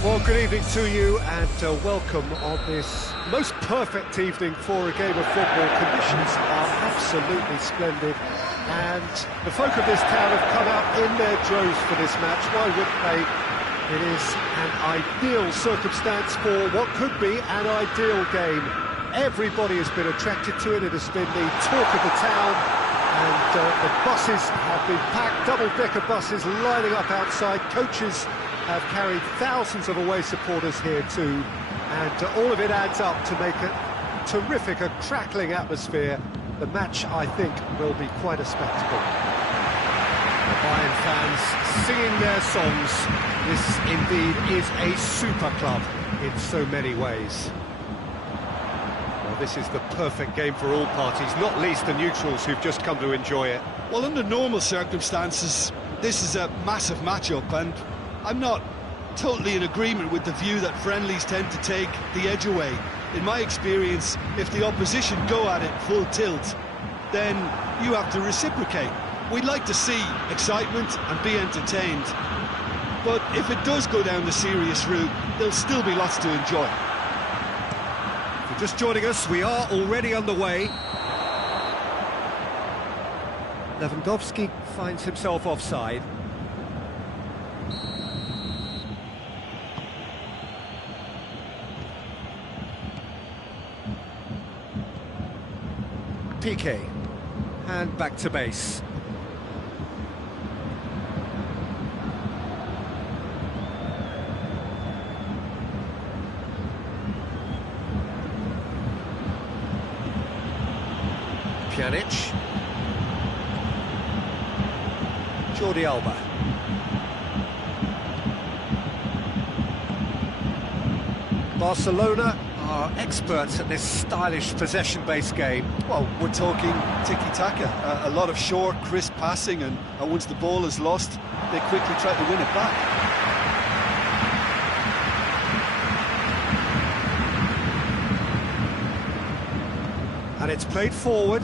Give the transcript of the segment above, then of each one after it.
Well, good evening to you and welcome on this most perfect evening for a game of football. Conditions are absolutely splendid and the folk of this town have come out in their droves for this match. Why wouldn't they? It is an ideal circumstance for what could be an ideal game. Everybody has been attracted to it. It has been the talk of the town and the buses have been packed, double-decker buses lining up outside. Coaches have carried thousands of away supporters here too, and all of it adds up to make a terrific, a crackling atmosphere. The match, I think, will be quite a spectacle. The Bayern fans singing their songs. This indeed is a super club in so many ways. Well, this is the perfect game for all parties, not least the neutrals who've just come to enjoy it. Well, under normal circumstances, this is a massive matchup, and I'm not totally in agreement with the view that friendlies tend to take the edge away. In my experience, if the opposition go at it full tilt, then you have to reciprocate. We'd like to see excitement and be entertained, but if it does go down the serious route, there'll still be lots to enjoy. If you're just joining us, we are already underway. Lewandowski finds himself offside. Piqué, and back to base. Pjanic. Jordi Alba. Barcelona are experts at this stylish possession-based game. Well, we're talking tiki-taka, a lot of short, crisp passing, and once the ball is lost, they quickly try to win it back. And it's played forward.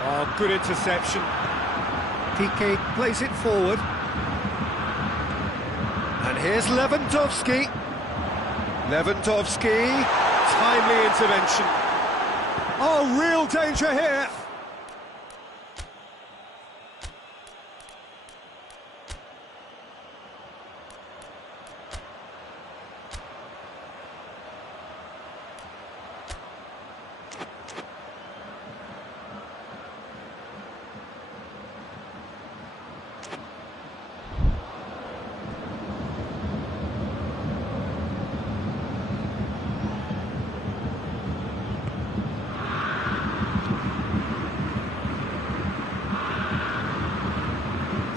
Oh, good interception. Piqué plays it forward. And here's Lewandowski. Lewandowski, timely intervention. Oh, real danger here.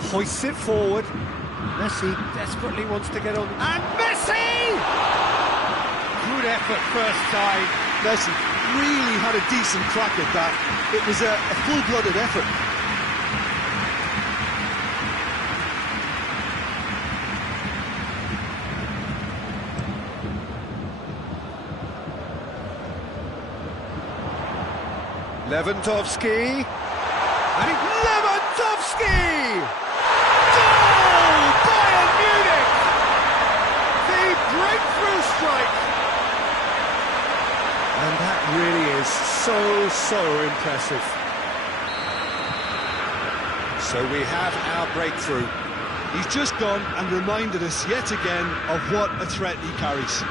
Hoists it forward. Messi desperately wants to get on. And Messi! Good effort first time. Messi really had a decent crack at that. It was a full-blooded effort. Lewandowski. And it's Lewandowski! Goal! Bayern Munich! The breakthrough strike! And that really is so impressive. So we have our breakthrough. He's just gone and reminded us yet again of what a threat he carries.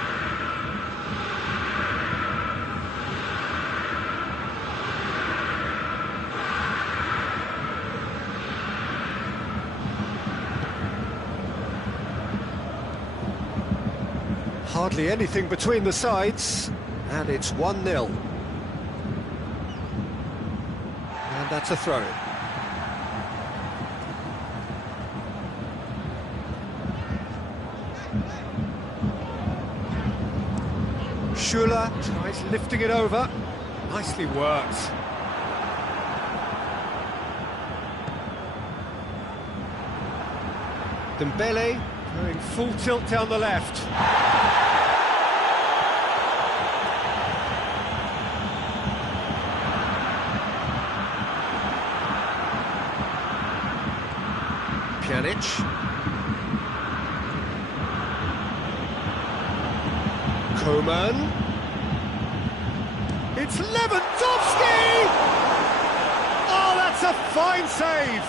Hardly anything between the sides, and it's 1-0. And that's a throw-in. Schuller tries lifting it over. Nicely worked. Dembele going full tilt down the left. Pjanic. Coman. It's Lewandowski! Oh, that's a fine save!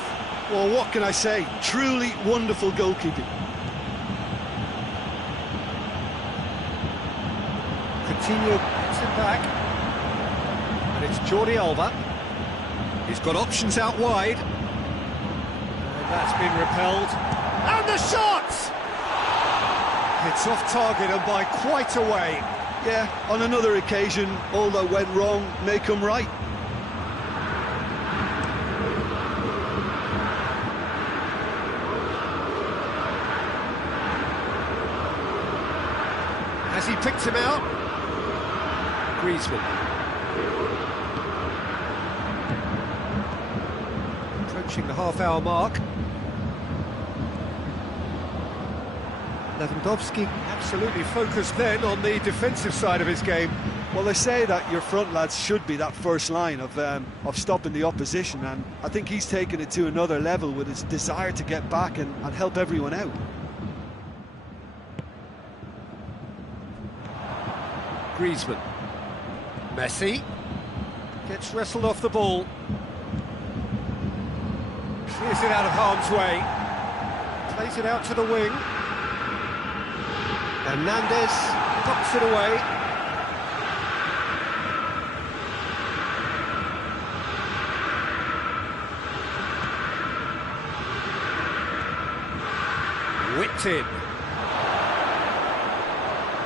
Well, what can I say? Truly wonderful goalkeeping. Coutinho gets it back. And it's Jordi Alba. He's got options out wide. And that's been repelled. And the shot! It's off target and by quite a way. Yeah, on another occasion, all that went wrong may come right. Has he picked him out? Griezmann. Approaching the half-hour mark. Lewandowski absolutely focused then on the defensive side of his game. Well, they say that your front lads should be that first line of stopping the opposition, and I think he's taken it to another level with his desire to get back and help everyone out. Griezmann. Messi gets wrestled off the ball. Clears it out of harm's way. Plays it out to the wing. Hernandez knocks it away. Whipped in.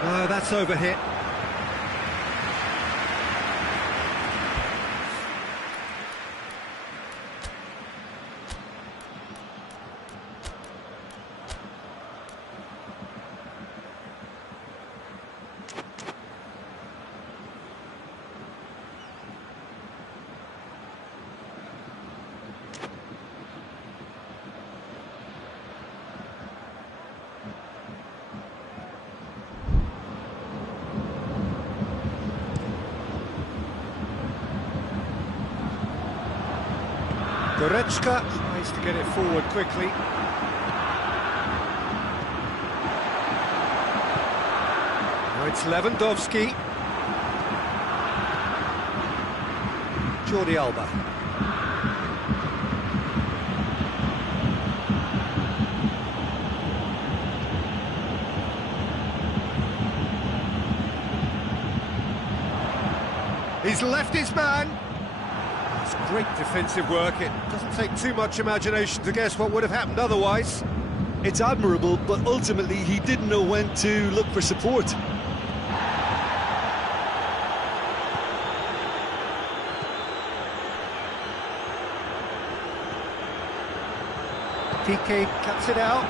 No, that's overhit. Goretzka tries to get it forward quickly. Now it's Lewandowski. Jordi Alba. He's left his man. Great defensive work. It doesn't take too much imagination to guess what would have happened otherwise. It's admirable, but ultimately he didn't know when to look for support. Piqué cuts it out,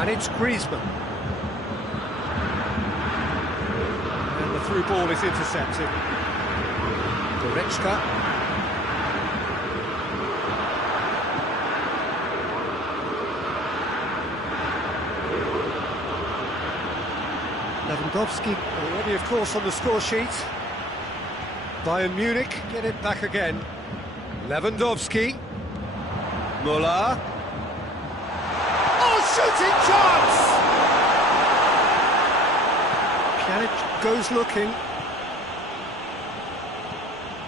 and it's Griezmann. And the through ball is intercepted. Goretzka. Lewandowski already, of course, on the score sheet. Bayern Munich get it back again. Lewandowski. Müller. Oh, shooting chance! Pjanic goes looking.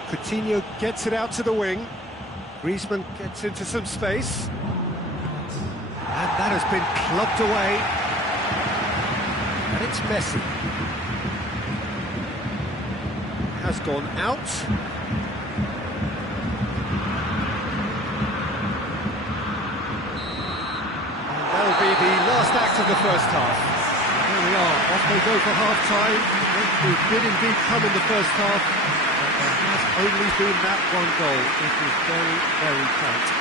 Coutinho gets it out to the wing. Griezmann gets into some space. And that has been clubbed away. And it's Messi. Has gone out. And that'll be the last act of the first half. Here we are, off they go for half-time. We did indeed come in the first half, but there has only been that one goal. It is very, very tight.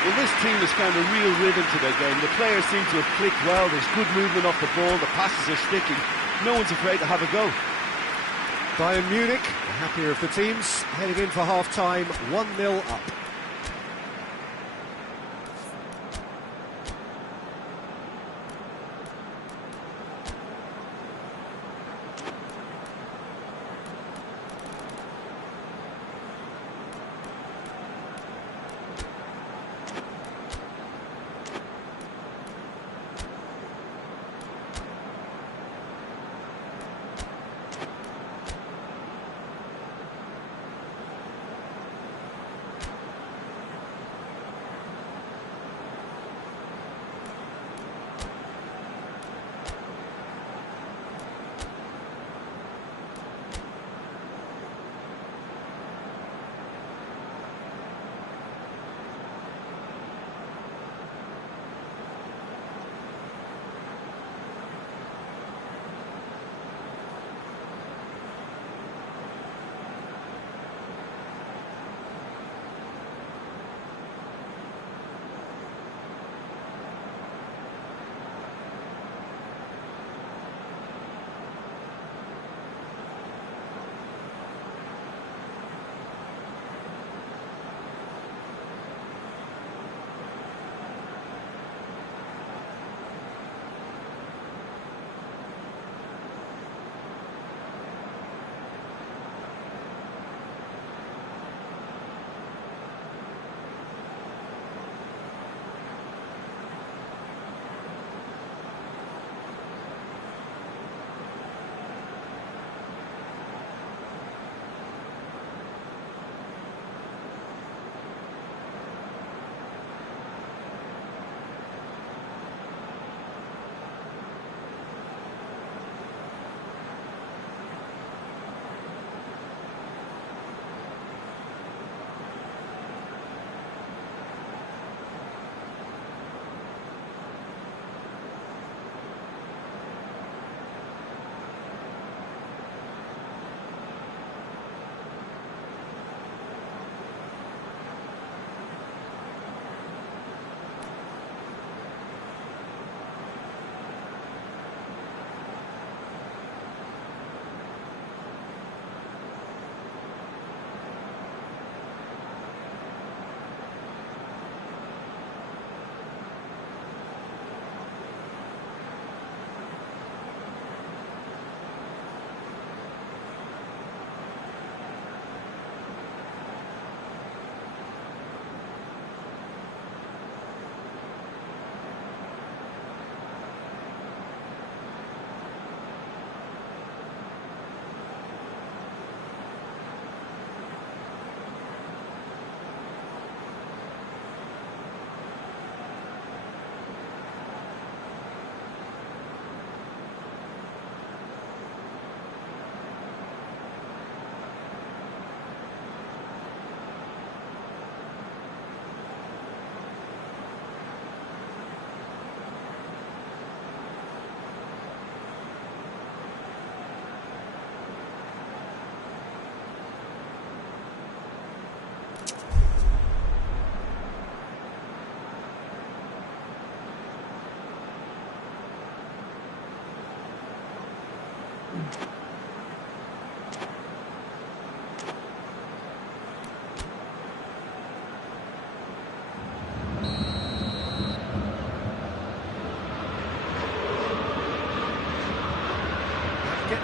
Well, this team has found a real rhythm to their game. The players seem to have clicked well. There's good movement off the ball. The passes are sticking. No one's afraid to have a go. Bayern Munich, the happier of the teams, heading in for half-time, 1-0 up.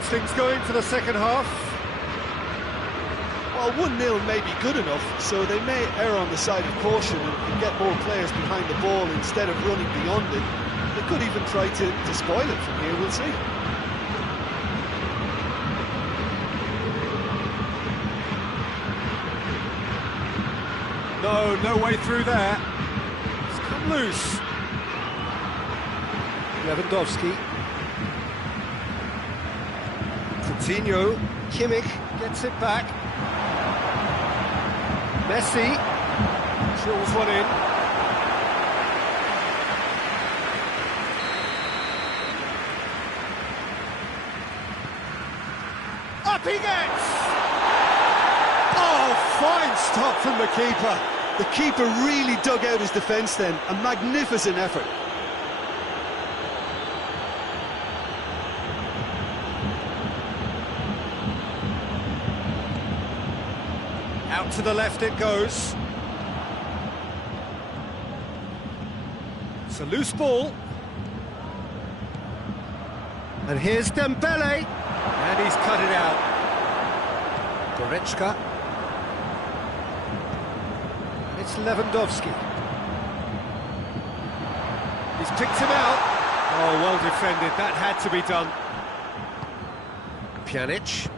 gets things going for the second half. Well, 1-0 may be good enough, so they may err on the side of caution and get more players behind the ball instead of running beyond it. They could even try to spoil it from here, we'll see. No way through there. It's come loose. Lewandowski. Coutinho. Kimmich gets it back. Messi drills one in. Up he gets! Oh, fine stop from the keeper. The keeper really dug out his defence then. A magnificent effort. Out to the left it goes. It's a loose ball. And here's Dembele. And he's cut it out. Goretzka. It's Lewandowski. He's picked him out. Oh, well defended. That had to be done. Pjanic.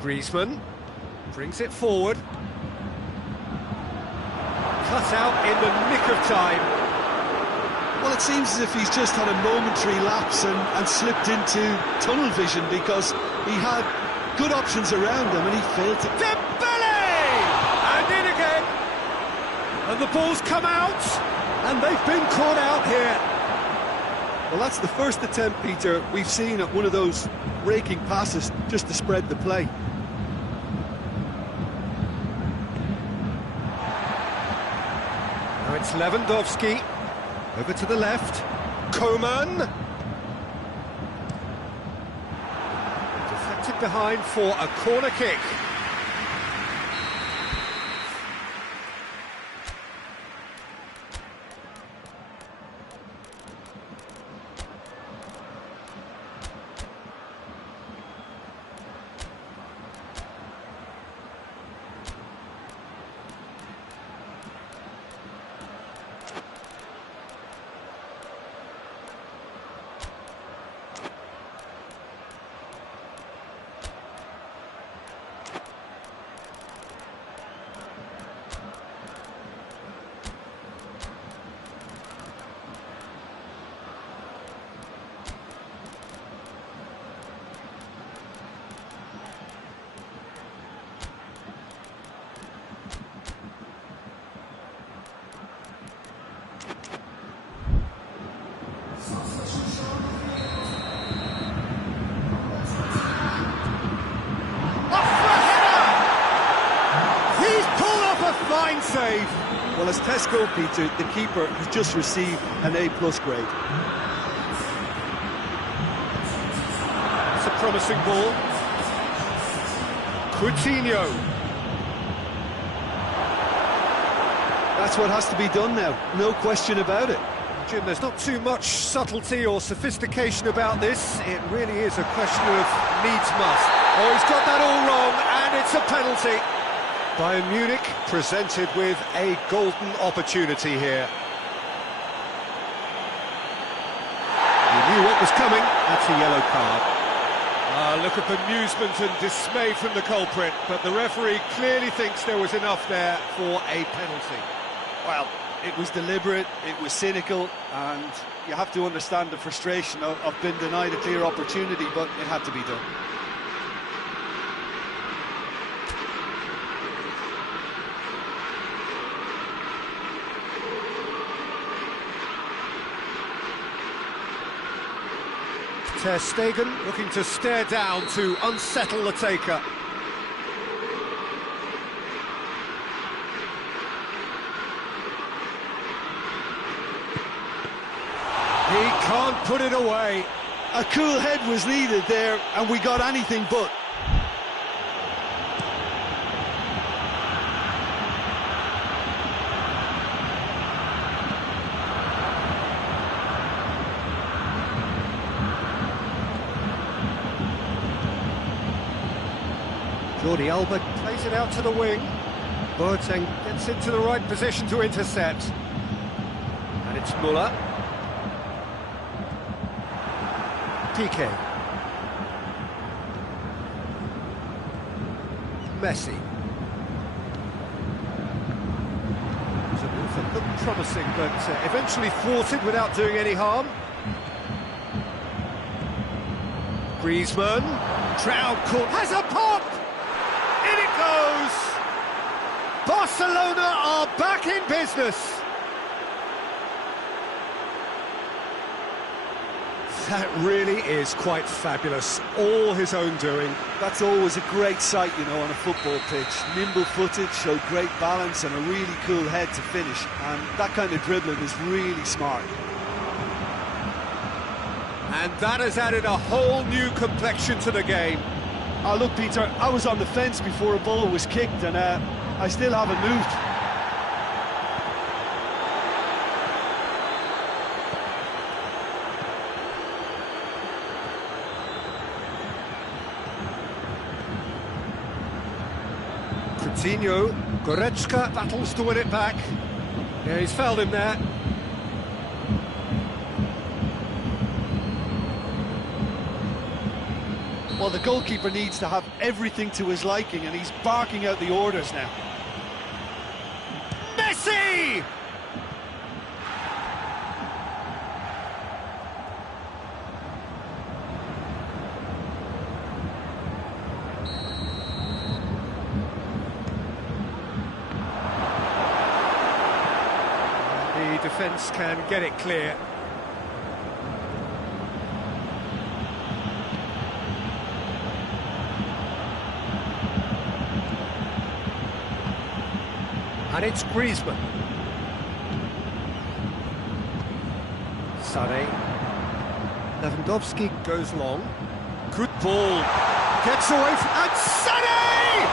Griezmann. Brings it forward. Cut out in the nick of time. Well, it seems as if he's just had a momentary lapse and slipped into tunnel vision because he had good options around him and he failed to... Dembele! And in again. And the ball's come out. And they've been caught out here. Well, that's the first attempt, Peter, we've seen at one of those raking passes just to spread the play. Now it's Lewandowski. Over to the left. Coman. Deflected behind for a corner kick. Fine save. Well, as Tesco, Peter, the keeper has just received an A+ grade. It's a promising ball. Coutinho. That's what has to be done now, no question about it. Jim, there's not too much subtlety or sophistication about this. It really is a question of needs must. Oh, he's got that all wrong, and it's a penalty. Bayern Munich presented with a golden opportunity here. You knew what was coming. That's a yellow card. Look at the amusement and dismay from the culprit, but the referee clearly thinks there was enough there for a penalty. Well, it was deliberate, it was cynical, and you have to understand the frustration of being denied a clear opportunity, but it had to be done. Ter Stegen looking to stare down to unsettle the taker. He can't put it away. A cool head was needed there, and we got anything but. Jordi Alba plays it out to the wing. Boateng gets into the right position to intercept. And it's Müller. Piqué. Messi. It was a move that looked promising, but eventually thwarted without doing any harm. Griezmann. Trout has a pop! In it goes! Barcelona are back in business! That really is quite fabulous, all his own doing. That's always a great sight, you know, on a football pitch. Nimble-footed, showed great balance and a really cool head to finish. And that kind of dribbling is really smart. And that has added a whole new complexion to the game. Oh, look, Peter, I was on the fence before a ball was kicked, and I still haven't moved. Coutinho, Goretzka battles to win it back. Yeah, he's fouled him there. Well, the goalkeeper needs to have everything to his liking, and he's barking out the orders now. Messi! The defence can get it clear. And it's Griezmann. Sané. Lewandowski goes long. Good ball. Gets away from... And Sané!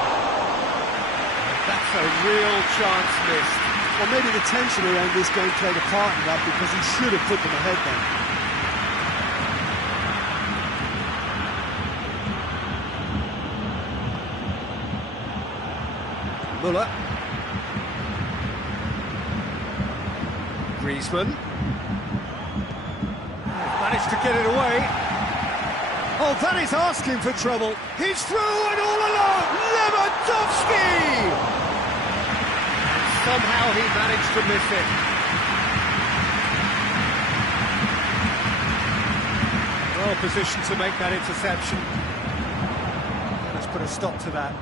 That's a real chance missed. Well, maybe the tension around this game played a part in that, because he should have put them ahead then. Müller. Griezmann. Managed to get it away. Oh, that is asking for trouble. He's through and all alone. Lewandowski! And somehow he managed to miss it. Well positioned to make that interception. Let's put a stop to that.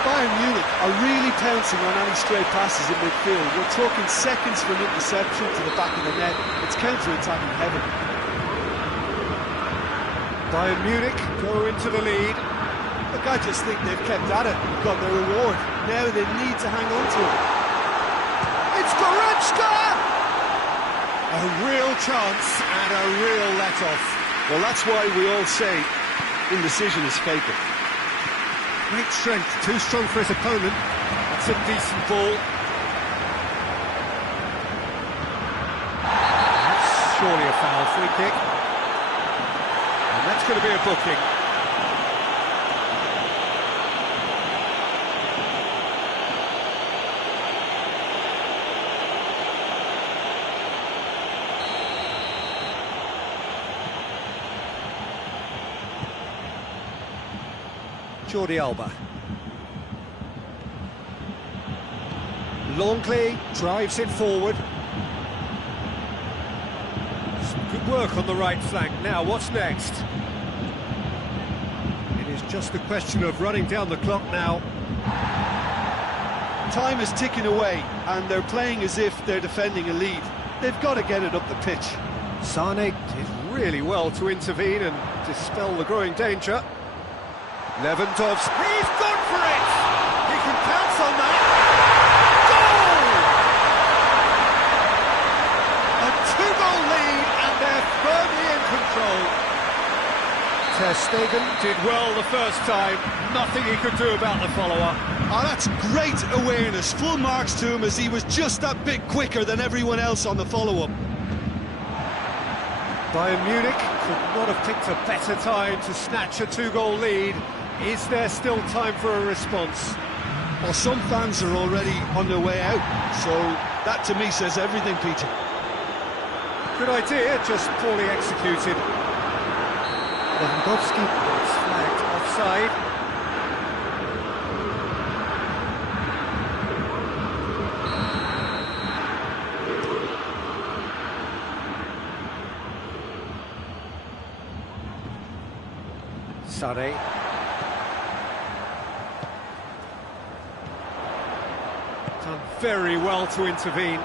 Bayern Munich are really pouncing on any stray passes in midfield. We're talking seconds from interception to the back of the net. It's counter-attacking heaven. Bayern Munich go into the lead. Look, I just think they've kept at it and got their reward. Now they need to hang on to it. It's Goretzka! A real chance and a real let-off. Well, that's why we all say indecision is fatal. Great strength, too strong for his opponent. That's a decent ball. That's surely a foul, free kick. And that's going to be a booking. Jordi Alba. Longley drives it forward. Some good work on the right flank. Now, what's next? It is just a question of running down the clock now. Time is ticking away, and they're playing as if they're defending a lead. They've got to get it up the pitch. Sané did really well to intervene and dispel the growing danger. Lewandowski, he's gone for it! He can pounce on that. Goal! A two-goal lead, and they're firmly in control. Ter Stegen did well the first time, nothing he could do about the follow-up. Oh, that's great awareness. Full marks to him as he was just that bit quicker than everyone else on the follow-up. Bayern Munich could not have picked a better time to snatch a two-goal lead. Is there still time for a response? Well, some fans are already on their way out, so that to me says everything, Peter. Good idea, just poorly executed. Lewandowski is flagged offside. Sade. Done very well to intervene.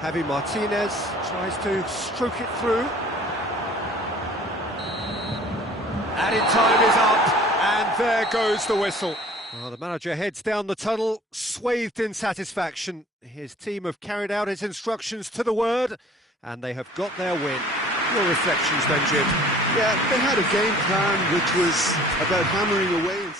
Javi Martinez tries to stroke it through. Added time is up, and there goes the whistle. Well, the manager heads down the tunnel, swathed in satisfaction. His team have carried out his instructions to the word, and they have got their win. Your reflections then, Jim? Yeah, they had a game plan which was about hammering away and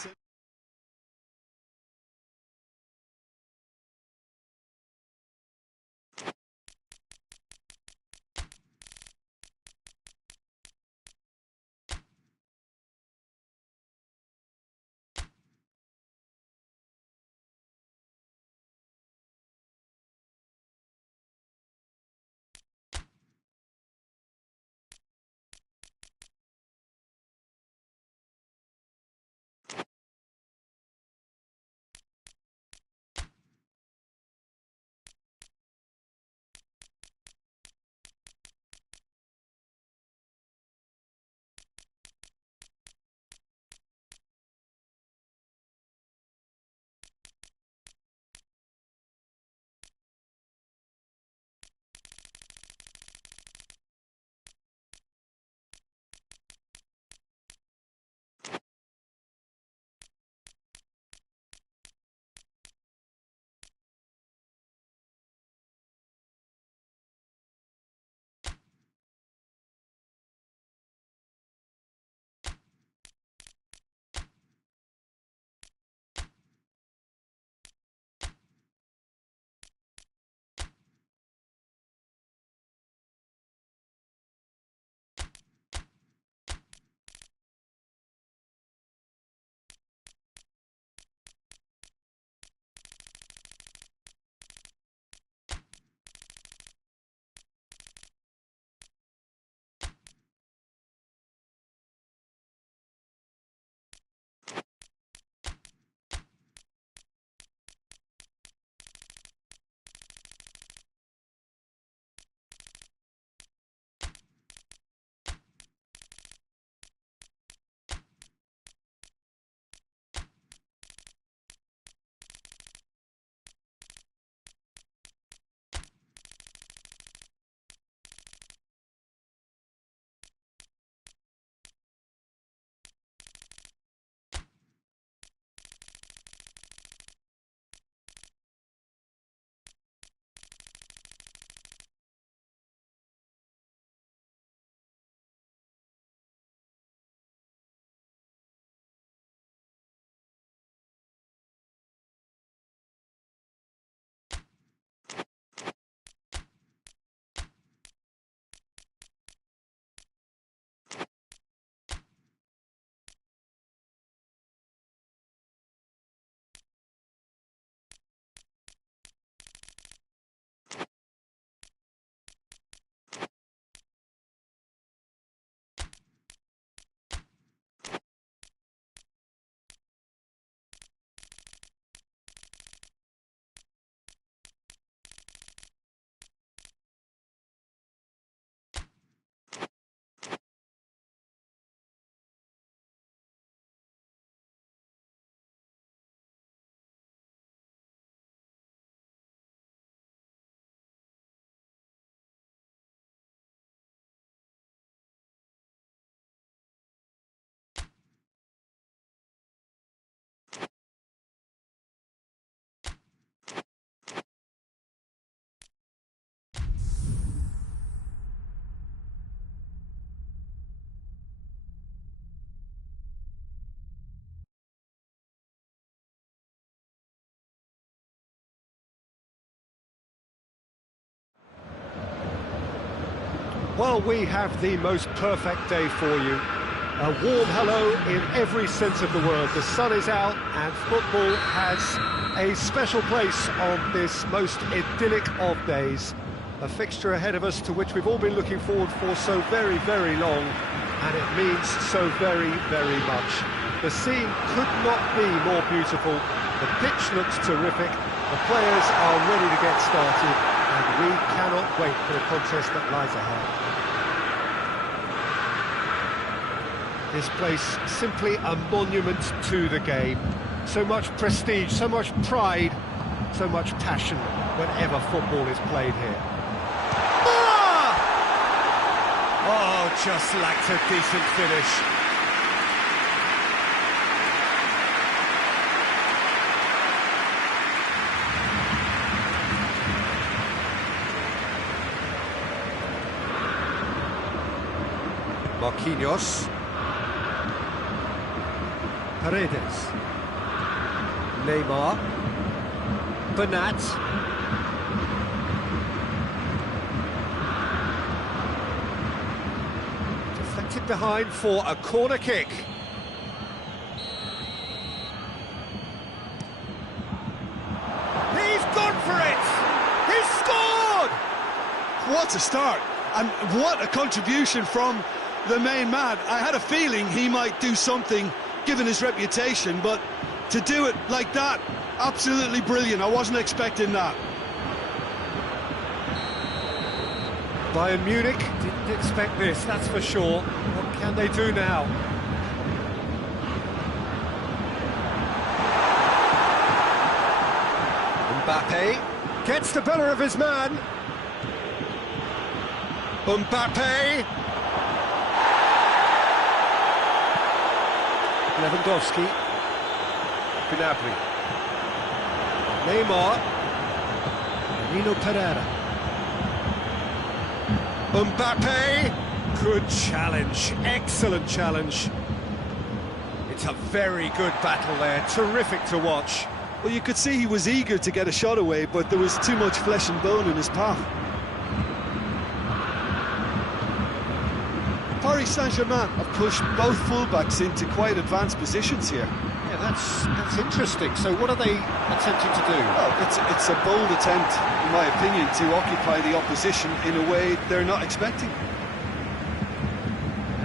Well, we have the most perfect day for you. A warm hello in every sense of the word. The sun is out and football has a special place on this most idyllic of days. A fixture ahead of us to which we've all been looking forward for so very, very long, and it means so very, very much. The scene could not be more beautiful. The pitch looks terrific. The players are ready to get started, and we cannot wait for the contest that lies ahead. This place simply a monument to the game. So much prestige, so much pride, so much passion whenever football is played here. Ah! Oh, just lacked a decent finish. Marquinhos. Paredes. Neymar. Bernat. Deflected behind for a corner kick. He's gone for it! He's scored! What a start, and what a contribution from the main man. I had a feeling he might do something given his reputation, but to do it like that, absolutely brilliant. I wasn't expecting that. Bayern Munich didn't expect this, that's for sure. What can they do now? Mbappe gets the better of his man. Mbappe. Lewandowski. Gnabry. Neymar. Nino Pereira. Mbappe. Good challenge. Excellent challenge. It's a very good battle there. Terrific to watch. Well, you could see he was eager to get a shot away, but there was too much flesh and bone in his path. Paris Saint-Germain have pushed both fullbacks into quite advanced positions here. Yeah, that's interesting. So what are they attempting to do? Well, it's a bold attempt, in my opinion, to occupy the opposition in a way they're not expecting.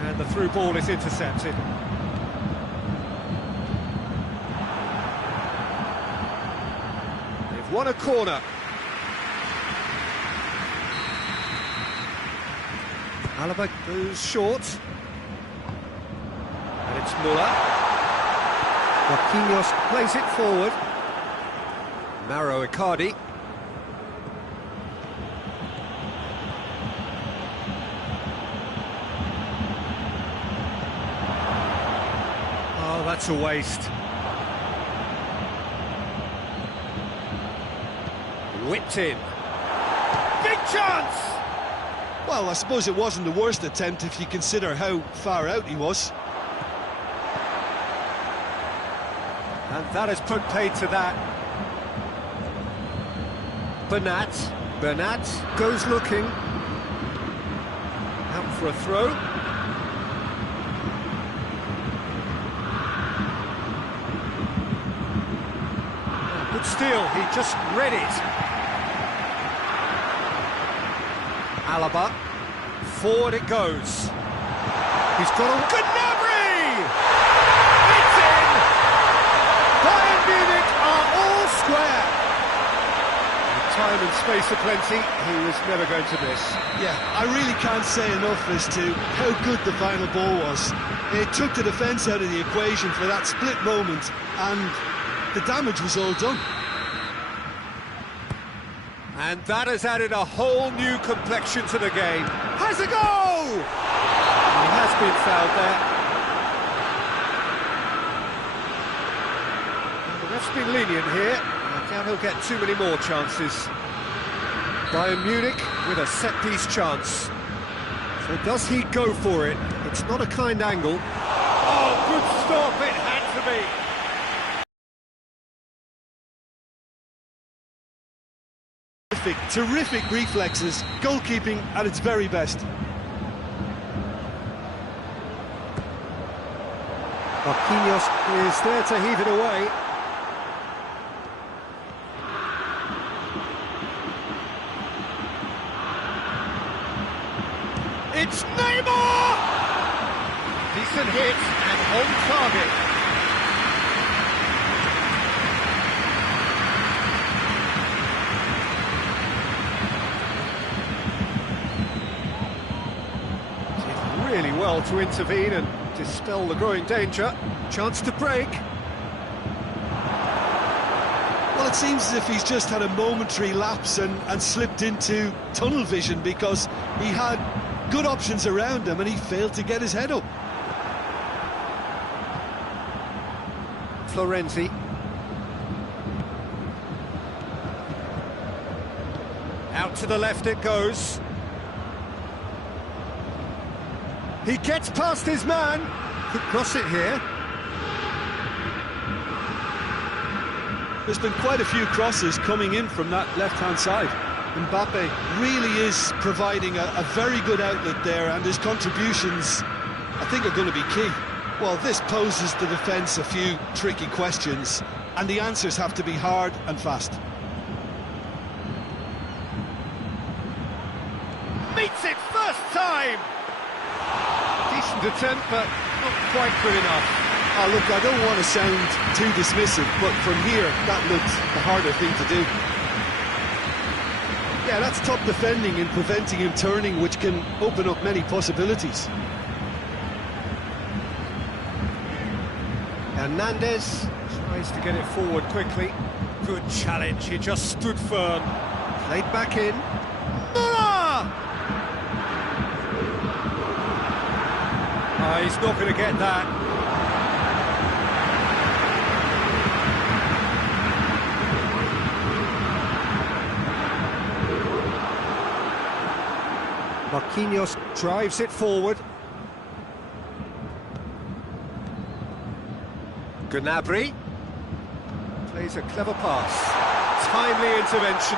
And the through ball is intercepted. They've won a corner. Alaba goes short. And it's Muller. Marquinhos plays it forward. Mauro Icardi. Oh, that's a waste. Whipped in. Big chance! Well, I suppose it wasn't the worst attempt if you consider how far out he was. And that has put paid to that. Bernat goes looking. Out for a throw. Oh, good steal, he just read it. Alaba, forward it goes. He's got a... Gnabry! It's in! Bayern Munich are all square. With time and space aplenty, he was never going to miss. Yeah, I really can't say enough as to how good the final ball was. It took the defence out of the equation for that split moment, and the damage was all done. And that has added a whole new complexion to the game. Has a goal! He has been fouled there. And the ref's been lenient here. I doubt he'll get too many more chances. Bayern Munich with a set-piece chance. So does he go for it? It's not a kind angle. Oh, good stop, it had to be. Terrific reflexes, goalkeeping at its very best. Marquinhos is there to heave it away. It's Neymar! Decent hit and on target. Did really well to intervene and dispel the growing danger. Chance to break. Well, it seems as if he's just had a momentary lapse and slipped into tunnel vision, because he had good options around him and he failed to get his head up. Florenzi. Out to the left it goes. He gets past his man. Could cross it here. There's been quite a few crosses coming in from that left-hand side. Mbappe really is providing a very good outlet there, and his contributions, I think, are going to be key. Well, this poses the defence a few tricky questions, and the answers have to be hard and fast. Meets it first time! Decent attempt, but not quite good enough. Oh, look, I don't want to sound too dismissive, but from here, that looks the harder thing to do. Yeah, that's top defending and preventing him turning, which can open up many possibilities. Hernandez tries to get it forward quickly. Good challenge, he just stood firm. Played back in. He's not going to get that. Marquinhos drives it forward. Gnabry plays a clever pass. Timely intervention.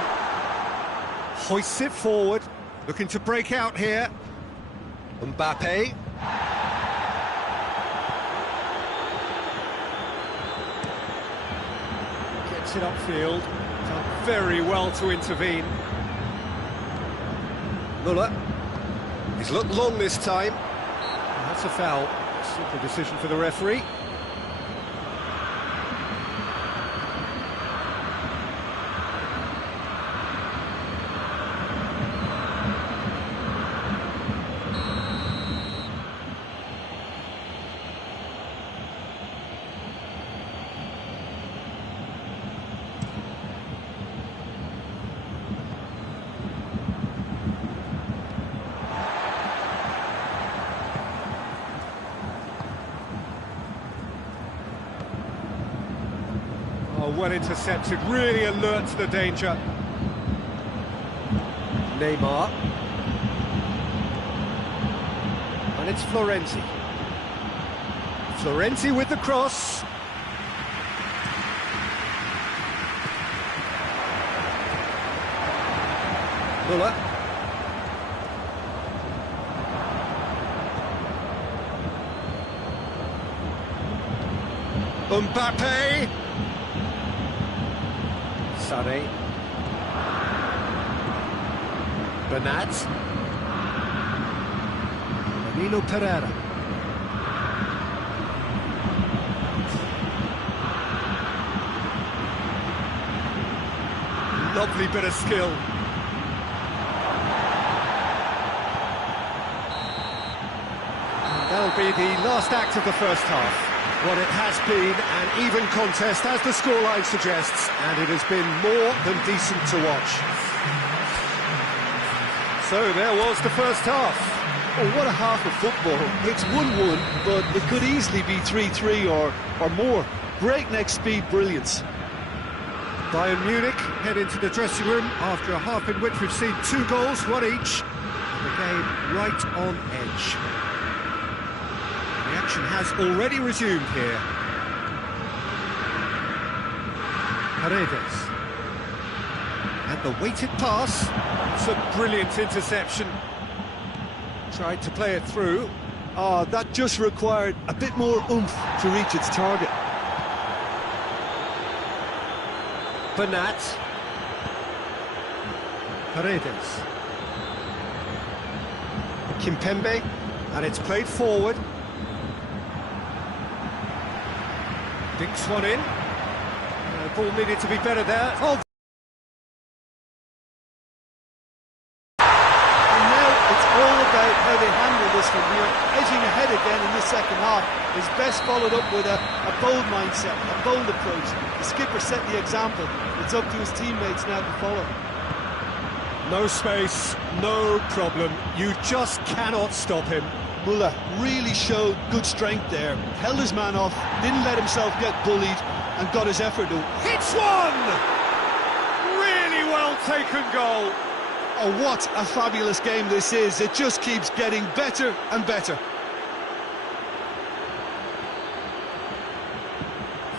Hoists it forward. Looking to break out here. Mbappe. Gets it upfield. Done very well to intervene. Muller. He's looked long this time. And that's a foul. Simple decision for the referee. Oh, well intercepted, really alert to the danger. Neymar. And it's Florenzi. Florenzi with the cross. Muller. Mbappe. Sarri. Bernat. Danilo Pereira. Lovely bit of skill. And that'll be the last act of the first half. What it has been an even contest, as the scoreline suggests, and it has been more than decent to watch. So there was the first half. Oh, what a half of football. It's 1-1, but it could easily be 3-3 or more. Breakneck speed brilliance. Bayern Munich head into the dressing room after a half in which we've seen 2 goals, 1 each. The game right on edge. The action has already resumed here. Paredes. And the weighted pass. It's a brilliant interception. Tried to play it through. Oh, that just required a bit more oomph to reach its target. Bernat. Paredes. Kimpembe, and it's played forward. Dinks one in. The ball needed to be better there. Oh. And now it's all about how they handle this from here. Edging ahead again in the second half is best followed up with a bold mindset, a bold approach. The skipper set the example. It's up to his teammates now to follow. No space, no problem. You just cannot stop him. Muller really showed good strength there. Held his man off, didn't let himself get bullied, and got his effort to. Hits one! Really well taken goal. Oh, what a fabulous game this is. It just keeps getting better and better.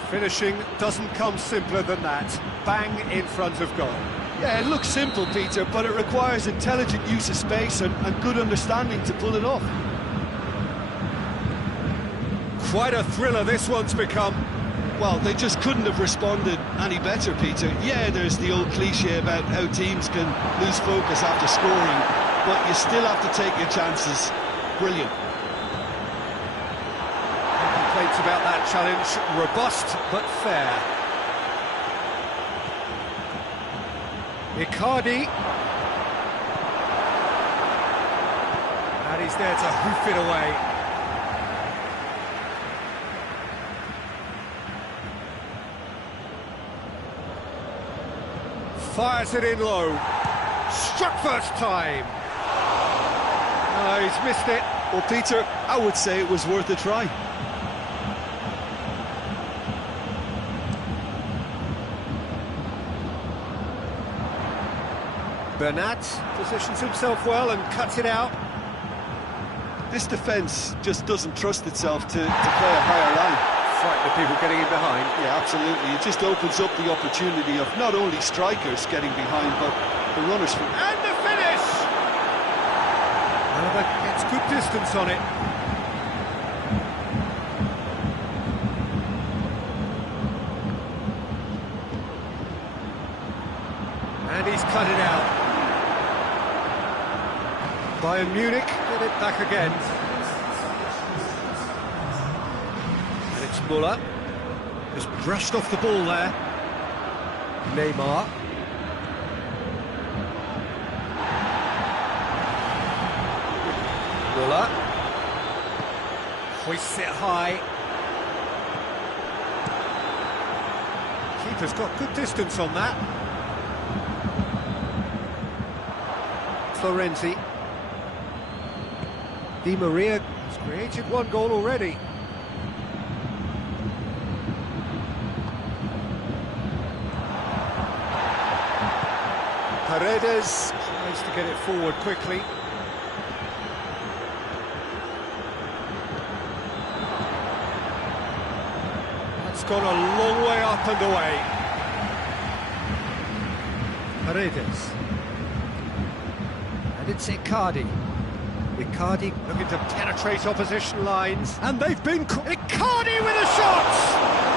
Finishing doesn't come simpler than that. Bang in front of goal. Yeah, it looks simple, Peter, but it requires intelligent use of space and good understanding to pull it off. Quite a thriller this one's become. Well, they just couldn't have responded any better, Peter. Yeah, there's the old cliche about how teams can lose focus after scoring, but you still have to take your chances. Brilliant. Complaints about that challenge, robust but fair. Icardi. And he's there to hoof it away. Fires it in low. Struck first time. Oh, he's missed it. Well, Peter, I would say it was worth a try. Bernat positions himself well and cuts it out. This defence just doesn't trust itself to play a higher line. Frighten the people getting in behind. Yeah, absolutely. It just opens up the opportunity of not only strikers getting behind, but the runners from. And the finish! Alaba gets good distance on it. And he's cut it out. Bayern Munich get it back again. And it's Muller. Just brushed off the ball there. Neymar. Muller. Hoists it high. Keeper's got good distance on that. Florenzi. Di Maria has created one goal already. Paredes tries to get it forward quickly. That's gone a long way up and away. Paredes. And it's Icardi. Icardi looking to penetrate opposition lines. And they've been... Icardi with a shot!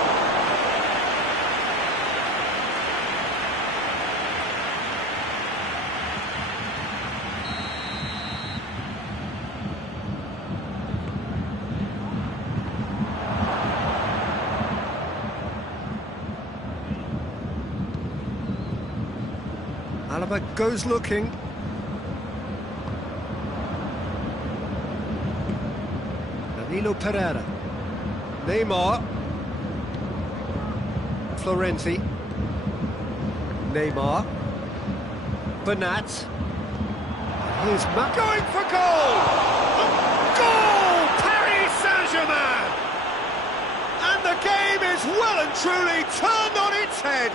Alaba goes looking. Danilo Pereira. Neymar. Florenzi. Neymar. Bernat. Here's Matt going for goal! Goal! Paris Saint-Germain! And the game is well and truly turned on its head.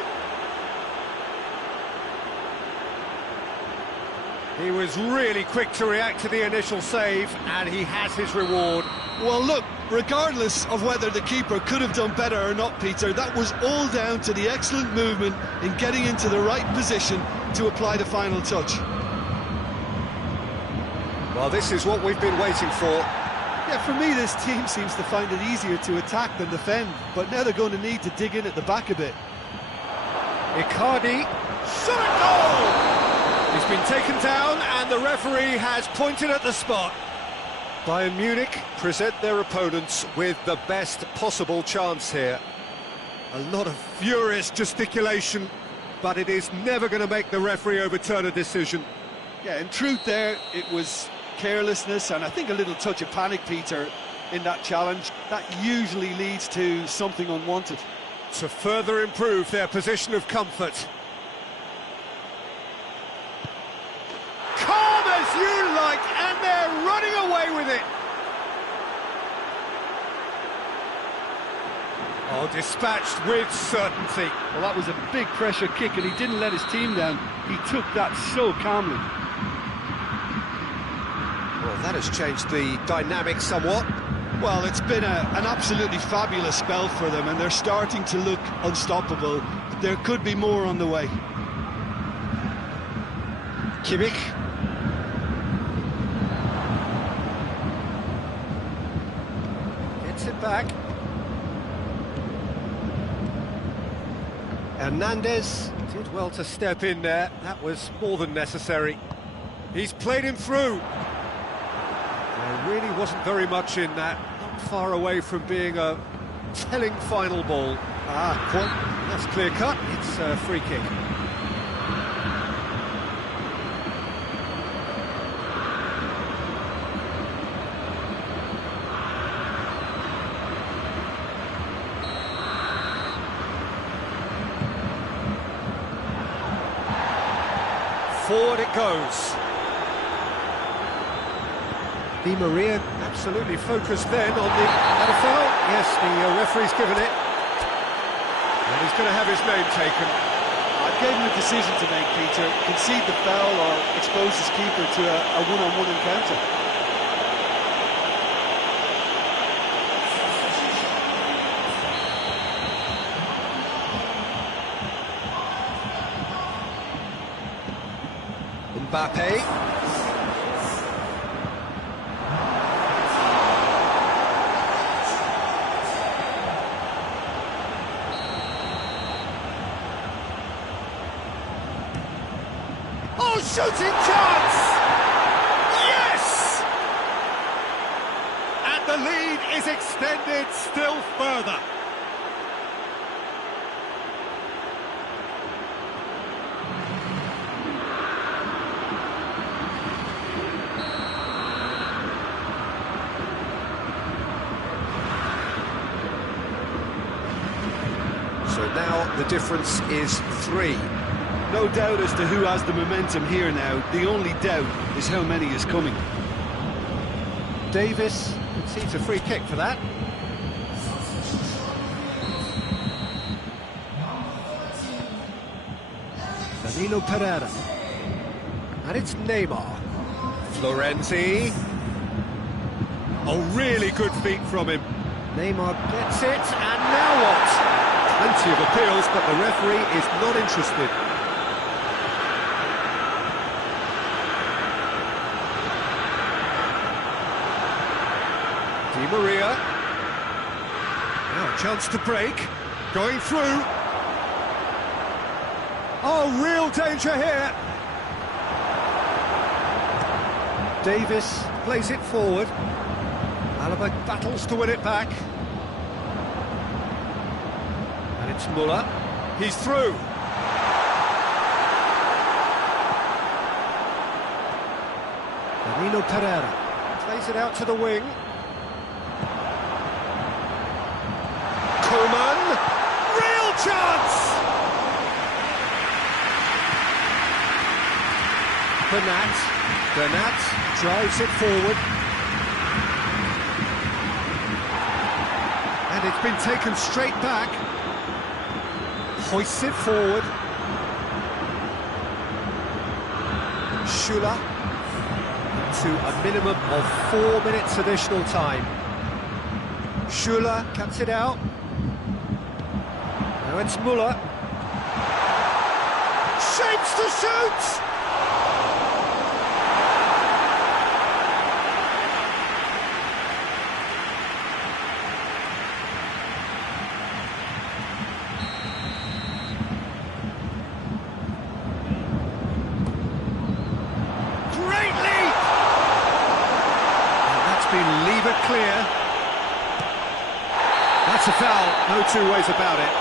He was really quick to react to the initial save, and he has his reward. Well, look, regardless of whether the keeper could have done better or not, Peter, that was all down to the excellent movement in getting into the right position to apply the final touch. Well, this is what we've been waiting for. Yeah, for me, this team seems to find it easier to attack than defend, but now they're going to need to dig in at the back a bit. Icardi, shot at goal! He's been taken down and the referee has pointed at the spot. Bayern Munich present their opponents with the best possible chance here. A lot of furious gesticulation, but it is never going to make the referee overturn a decision. Yeah, in truth there, it was carelessness and I think a little touch of panic, Peter, in that challenge. That usually leads to something unwanted. To further improve their position of comfort. Calm as you like, and they're running away with it. Oh, dispatched with certainty. Well, that was a big pressure kick and he didn't let his team down. He took that so calmly. Well, that has changed the dynamic somewhat. Well, it's been an absolutely fabulous spell for them and they're starting to look unstoppable. There could be more on the way. Kimmich. Gets it back. Hernandez did well to step in there. That was more than necessary. He's played him through. There really wasn't very much in that. Not far away from being a telling final ball. That's clear cut. It's a free kick. Forward it goes. Di Maria absolutely focused then on the foul. Yes, the referee's given it. And he's going to have his name taken. I gave him a decision to make, Peter. Concede the foul or expose his keeper to a one-on-one encounter. Mbappe. Oh, shooting chance! Yes! And the lead is extended still further. So now the difference is 3. No doubt as to who has the momentum here now. The only doubt is how many is coming. Davis concedes a free kick for that. Danilo Pereira. And it's Neymar. Florenzi. Oh, really good feet from him. Neymar gets it, and now what? Plenty of appeals, but the referee is not interested. Di Maria. Now a chance to break. Going through. Oh, real danger here. Davis plays it forward. Alaba battles to win it back. And it's Muller. He's through. Danilo Pereira plays it out to the wing. Koeman, real chance! Bernat drives it forward. And it's been taken straight back. Hoists it forward. Schüller to a minimum of 4 minutes additional time. Schüller cuts it out. Now it's Muller. Shapes to shoot! clear. That's a foul, no two ways about it.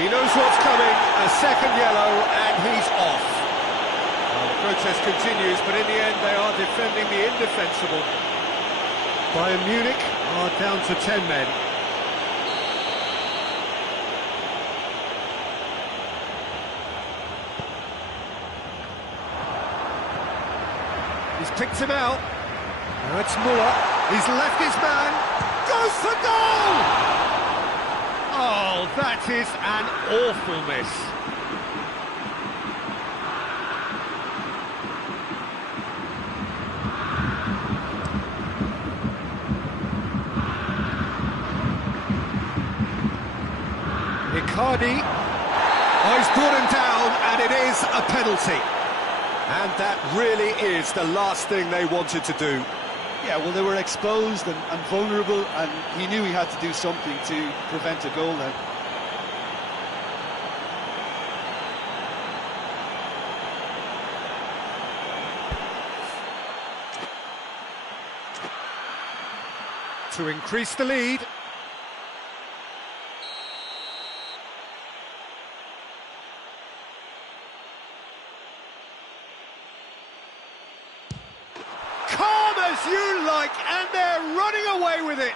He knows what's coming, a second yellow, and he's off. Well, the protest continues, but in the end they are defending the indefensible. Bayern Munich are down to 10 men. He's picked him out. Now it's Muller. He's left his man. Goes for goal! Oh, that is an awful miss. Icardi. Oh, he's brought him down, and it is a penalty. And that really is the last thing they wanted to do. Yeah, well, they were exposed and vulnerable, and he knew he had to do something to prevent a goal then. To increase the lead. Calm as you like, and they're running away with it.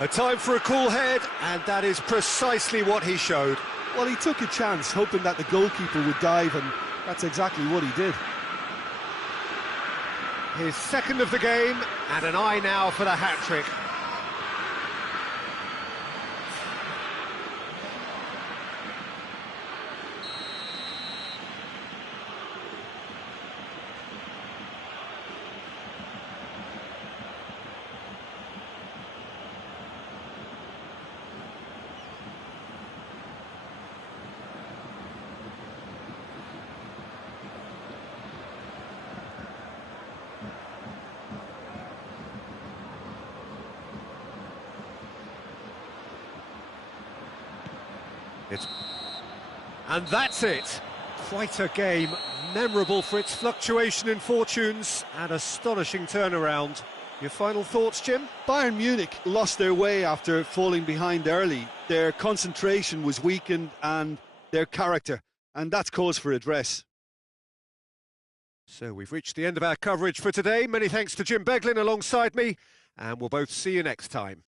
A time for a cool head, and that is precisely what he showed. Well, he took a chance, hoping that the goalkeeper would dive, and that's exactly what he did. His second of the game, and an eye now for the hat-trick. And that's it. Quite a game, memorable for its fluctuation in fortunes and astonishing turnaround. Your final thoughts, Jim? Bayern Munich lost their way after falling behind early. Their concentration was weakened and their character, and that's cause for address. So we've reached the end of our coverage for today. Many thanks to Jim Beglin alongside me, and we'll both see you next time.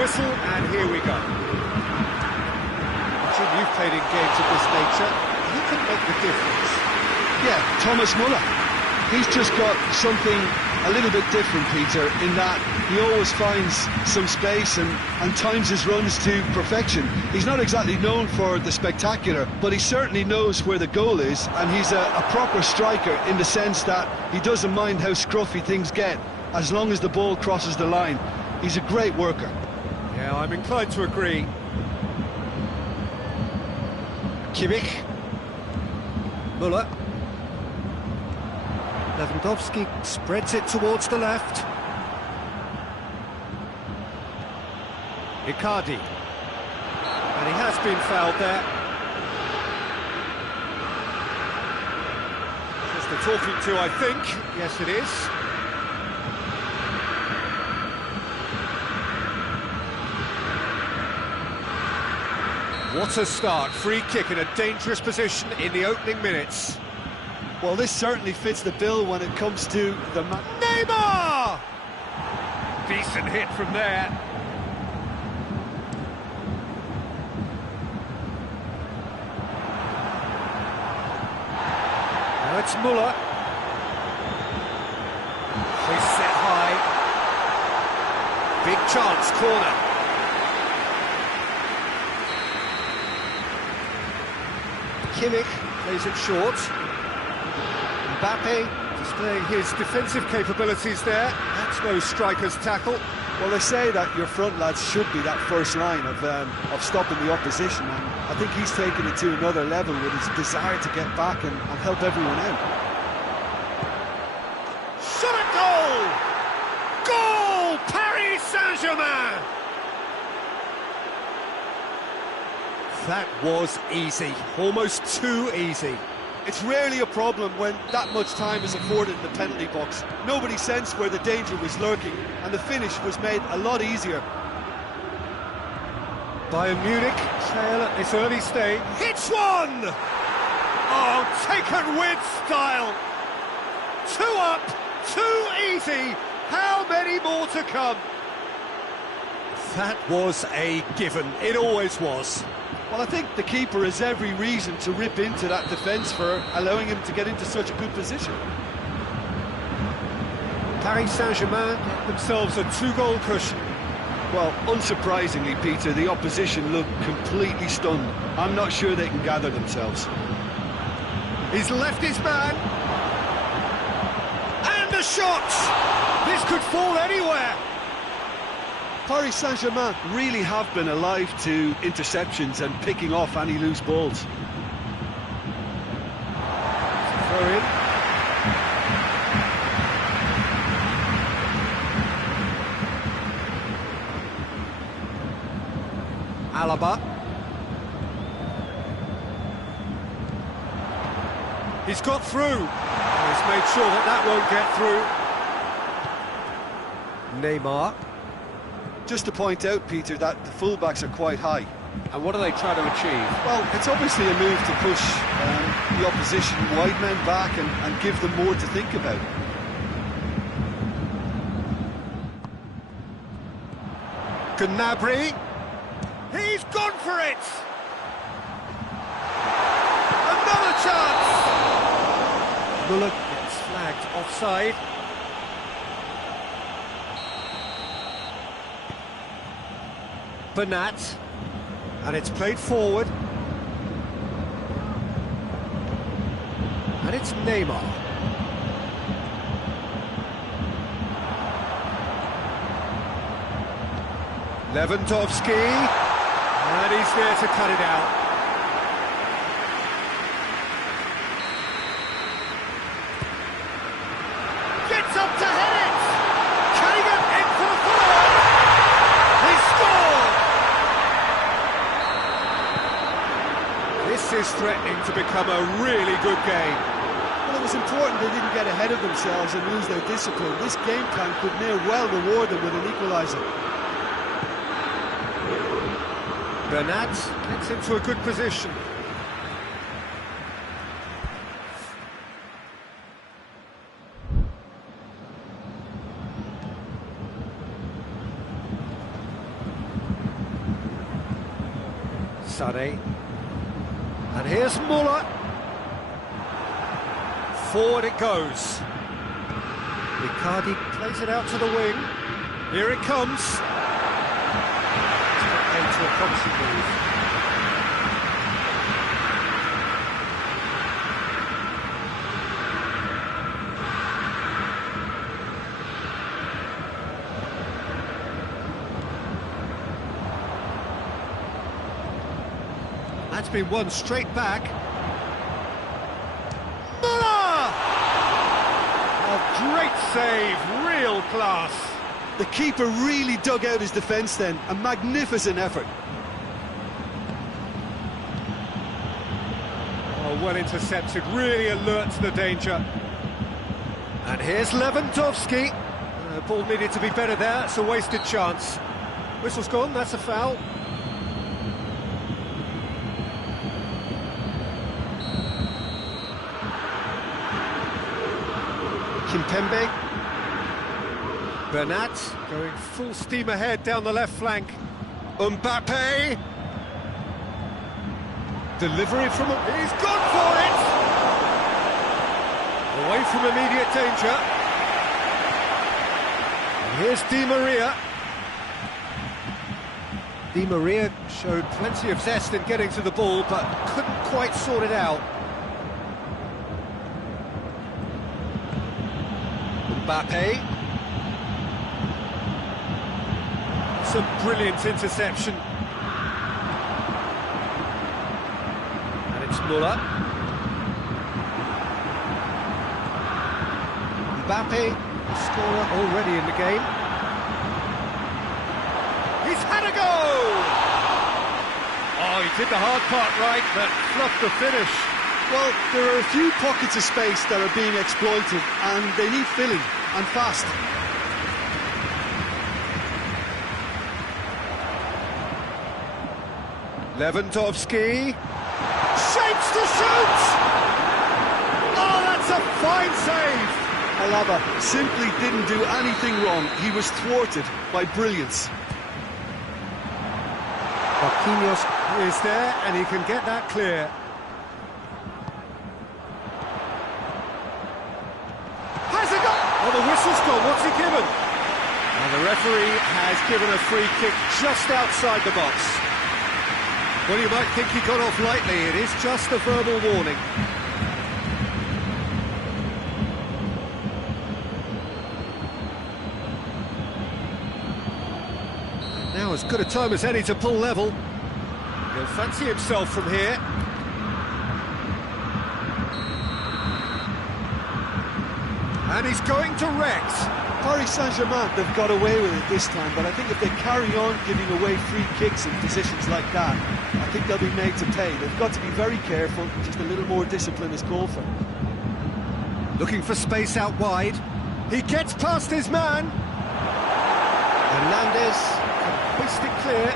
whistle, and here we go. Jim, you've played in games of this nature. Who can make the difference? Yeah, Thomas Muller. He's just got something a little bit different, Peter, in that he always finds some space and times his runs to perfection. He's not exactly known for the spectacular, but he certainly knows where the goal is, and he's a proper striker in the sense that he doesn't mind how scruffy things get, as long as the ball crosses the line. He's a great worker. Yeah, I'm inclined to agree. Kimmich. Muller. Lewandowski spreads it towards the left. Icardi. And he has been fouled there. Just the talking to, I think. Yes, it is. What a start. Free kick in a dangerous position in the opening minutes. Well, this certainly fits the bill when it comes to the Neymar! Decent hit from there. Now it's Muller. They set high. Big chance, corner. Kimmich plays it short. Mbappe displaying his defensive capabilities there. That's no striker's tackle. Well, they say that your front lads should be that first line of stopping the opposition, and I think he's taken it to another level with his desire to get back and help everyone out. Shot at goal! Goal! Paris Saint-Germain! That was easy, almost too easy. It's rarely a problem when that much time is afforded in the penalty box. Nobody sensed where the danger was lurking, and the finish was made a lot easier. Bayern Munich trail at this early stage. Hits one! Oh, taken with style. 2 up, 2 easy. How many more to come? That was a given. It always was. Well, I think the keeper has every reason to rip into that defence for allowing him to get into such a good position. Paris Saint-Germain get themselves a 2-goal cushion. Well, unsurprisingly, Peter, the opposition look completely stunned. I'm not sure they can gather themselves. He's left his man. And a shot! This could fall anywhere. Paris Saint-Germain really have been alive to interceptions and picking off any loose balls. Throw in. Alaba. He's got through. He's made sure that won't get through. Neymar. Just to point out, Peter, that the fullbacks are quite high. And what are they trying to achieve? Well, it's obviously a move to push the opposition wide men back and give them more to think about. Gnabry. He's gone for it! Another chance! Muller gets flagged offside. Bernat, and it's played forward, and it's Neymar. Lewandowski, and he's there to cut it out. Gets up to head it! Can he get in for the forward? He scored! This is threatening to become a really good game. Well, it was important they didn't get ahead of themselves and lose their discipline. This game plan could near well reward them with an equaliser. Bernat gets into a good position. Sané. And here's Muller. Forward it goes. Icardi plays it out to the wing. Here it comes. Into a promising move. That's been won straight back. Muller! A great save, real class. The keeper really dug out his defence then, a magnificent effort. Oh, well intercepted, really alert to the danger. And here's Lewandowski. The ball needed to be better there, it's a wasted chance. Whistle's gone, that's a foul. Kimpembe. Bernat going full steam ahead down the left flank. Mbappe. Delivery from him. He's gone for it! Away from immediate danger. And here's Di Maria. Di Maria showed plenty of zest in getting to the ball, but couldn't quite sort it out. Mbappe. It's a brilliant interception. And it's Muller. Mbappe, the scorer already in the game. He's had a go! Oh, he did the hard part right, but fluffed the finish. Well, there are a few pockets of space that are being exploited, and they need filling, and fast. Lewandowski. Shapes to shoot! Oh, that's a fine save! Alaba simply didn't do anything wrong. He was thwarted by brilliance. Marquinhos is there, and he can get that clear. Has it got? Oh, the whistle's gone. What's he given? And the referee has given a free kick just outside the box. Well, you might think he got off lightly. It is just a verbal warning. Now as good a time as any to pull level. He'll fancy himself from here. And he's going direct. Paris Saint-Germain, they've got away with it this time, but I think if they carry on giving away free kicks in positions like that, I think they'll be made to pay. They've got to be very careful, just a little more discipline is called for. Looking for space out wide. He gets past his man. Hernandez can hoist it clear.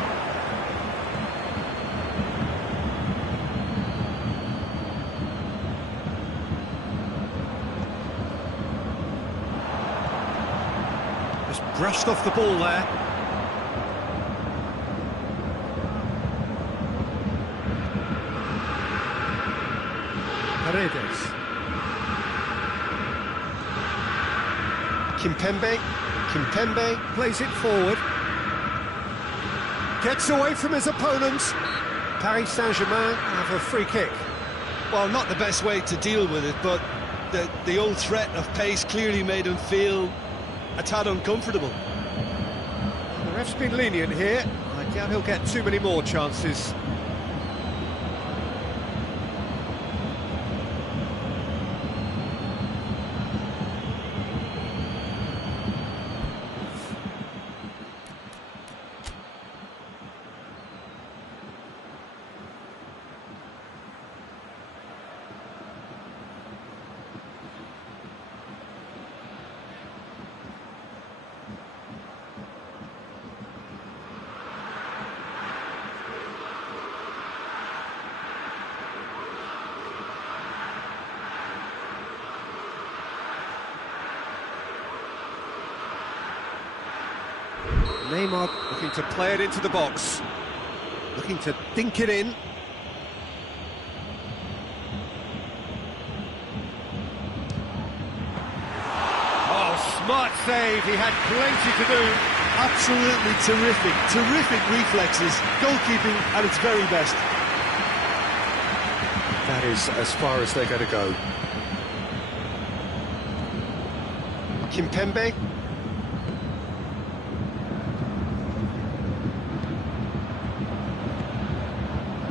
Just brushed off the ball there. Paredes. Kimpembe plays it forward. Gets away from his opponents. Paris Saint-Germain have a free kick. Well, not the best way to deal with it, but the old threat of pace clearly made him feel a tad uncomfortable. The ref's been lenient here. I doubt he'll get too many more chances. Neymar looking to play it into the box. Looking to dink it in. Oh, smart save. He had plenty to do. Absolutely terrific reflexes, goalkeeping at its very best. That is as far as they're going to go. Kimpembe.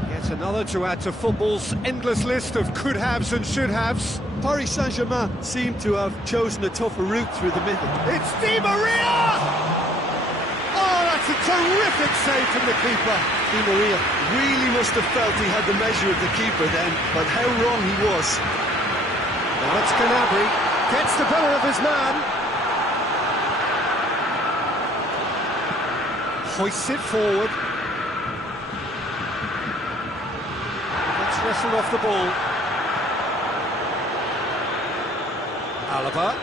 Yet another to add to football's endless list of could-haves and should-haves. Paris Saint-Germain seem to have chosen a tougher route through the middle. It's Di Maria! Oh, that's a terrific save from the keeper. Di Maria really must have felt he had the measure of the keeper then, but how wrong he was. Now that's Gnabry, gets the better of his man. Hoists it forward. Gets wrestled off the ball. Alaba.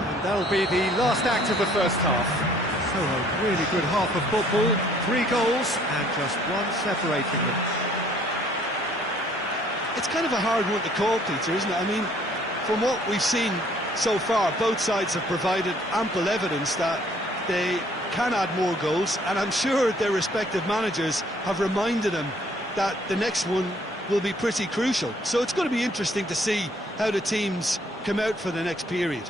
And that'll be the last act of the first half. So a really good half of football, 3 goals and just one separating them. It's kind of a hard one to call, Peter, isn't it? I mean, from what we've seen so far, both sides have provided ample evidence that they can add more goals, and I'm sure their respective managers have reminded them that the next one will be pretty crucial. So it's going to be interesting to see how the teams come out for the next period.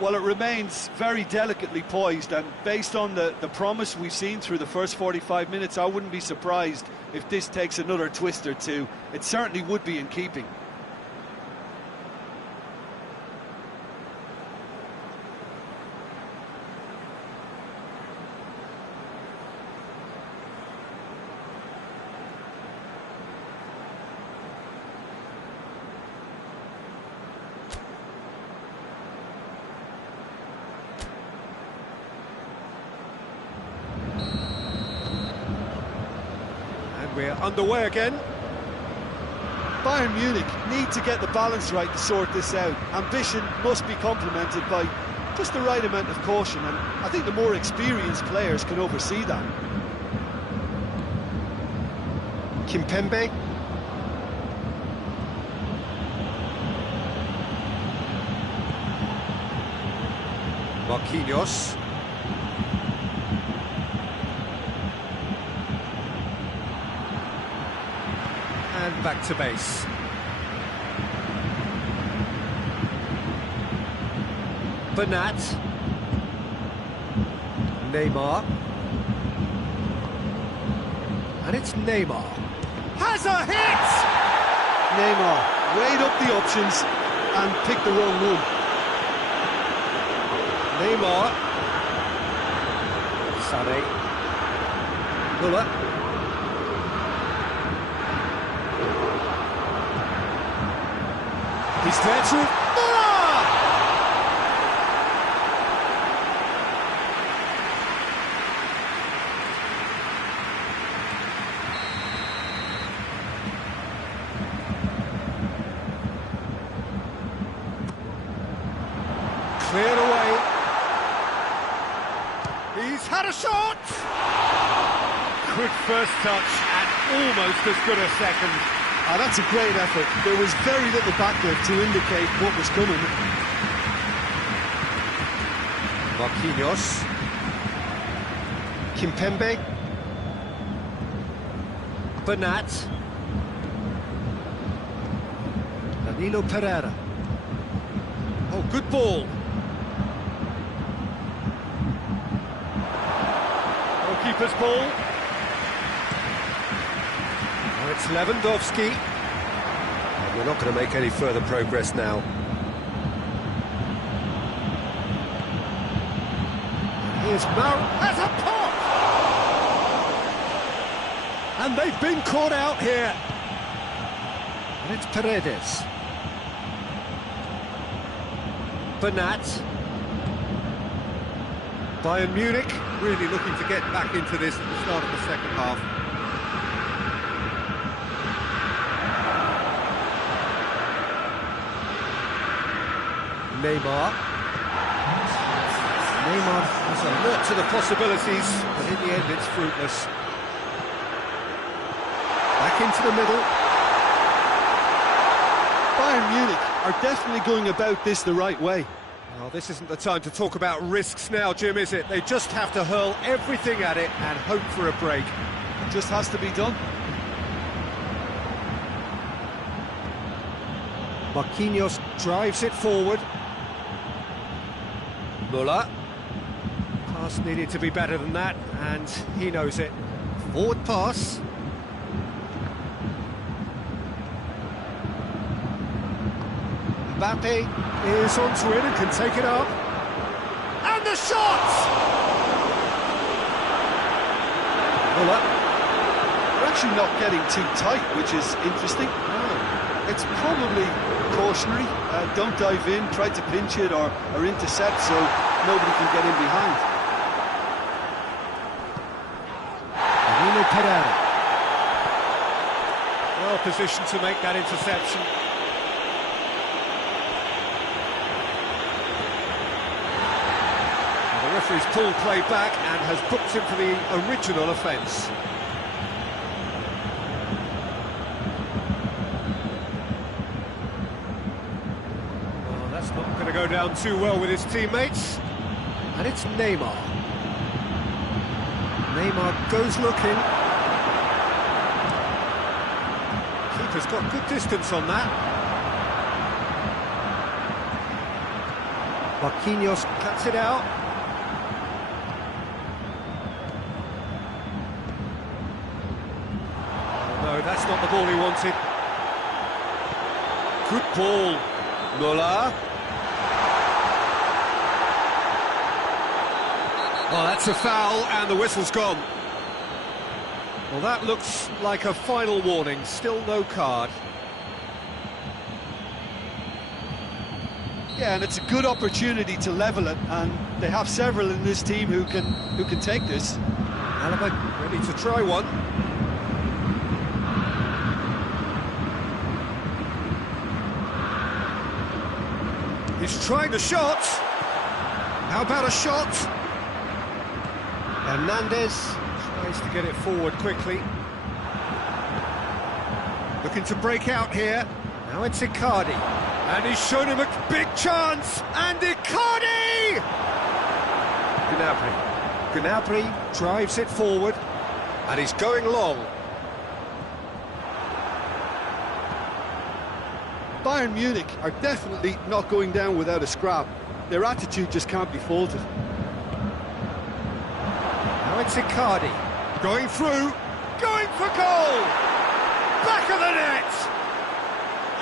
Well, it remains very delicately poised, and based on the promise we've seen through the first 45 minutes, I wouldn't be surprised if this takes another twist or two. It certainly would be in keeping. We're underway again. Bayern Munich need to get the balance right to sort this out. Ambition must be complemented by just the right amount of caution, and I think the more experienced players can oversee that. Kimpembe. Marquinhos. And back to base. Bernat. Neymar. And it's Neymar. Has a hit! Neymar weighed up the options and picked the wrong one. Neymar. Sané. Müller. He's there to... Müller! Cleared away. He's had a shot! Good first touch and almost as good a second. Ah, that's a great effort. There was very little backlift to indicate what was coming. Marquinhos. Kimpembe. Bernat. Danilo Pereira. Oh, good ball. Goalkeeper's ball. Now it's Lewandowski. And we're not going to make any further progress now. Here's Mar has a pop! And they've been caught out here. And it's Paredes. Bernat. Bayern Munich really looking to get back into this at the start of the second half. Neymar. Neymar has a lot to the possibilities, but in the end it's fruitless. Back into the middle. Bayern Munich are definitely going about this the right way. Well, this isn't the time to talk about risks now, Jim, is it? They just have to hurl everything at it and hope for a break. It just has to be done. Marquinhos drives it forward. Müller. Pass needed to be better than that, and he knows it. Forward pass. Mbappe is onto it and can take it up. And the shot! Müller. They're actually not getting too tight, which is interesting. It's probably cautionary. Don't dive in, try to pinch it or intercept so nobody can get in behind. Pereira. Well positioned to make that interception. The referee's pulled play back and has booked him for the original offence. Well, that's not going to go down too well with his teammates. And it's Neymar. Neymar goes looking. Keeper's got good distance on that. Marquinhos cuts it out. No, that's not the ball he wanted. Good ball. Müller. Oh, that's a foul, and the whistle's gone. Well, that looks like a final warning. Still no card. Yeah, and it's a good opportunity to level it, and they have several in this team who can take this. Alaba ready to try one. He's trying the shot. How about a shot? Hernandez tries to get it forward quickly. Looking to break out here. Now it's Icardi. And he's shown him a big chance. And Icardi! Gnabry. Gnabry drives it forward. And he's going long. Bayern Munich are definitely not going down without a scrap. Their attitude just can't be faulted. Now it's Icardi, going through, going for goal! Back of the net!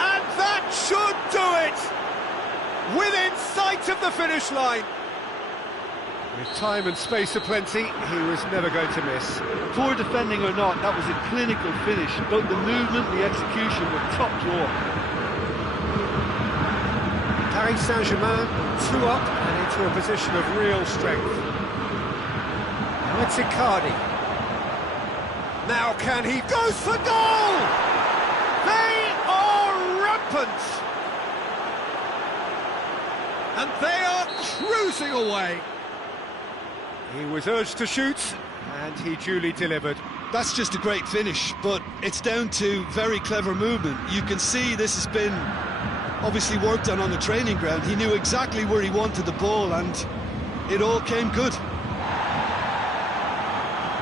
And that should do it! Within sight of the finish line. With time and space aplenty, he was never going to miss. Poor defending or not, that was a clinical finish. Both the movement and the execution were top drawer. Paris Saint-Germain, 2 up and into a position of real strength. Now it's Icardi. Now can he... Goes for goal! They are rampant! And they are cruising away. He was urged to shoot, and he duly delivered. That's just a great finish, but it's down to very clever movement. You can see this has been obviously worked on the training ground. He knew exactly where he wanted the ball, and it all came good.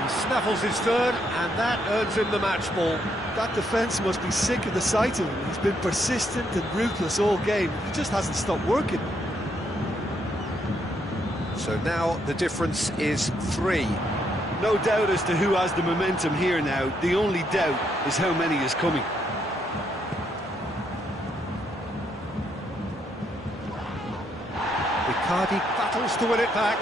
He snaffles his third, and that earns him the match ball. That defence must be sick of the sight of him. He's been persistent and ruthless all game. He just hasn't stopped working. So now the difference is 3. No doubt as to who has the momentum here now. The only doubt is how many is coming. Icardi battles to win it back.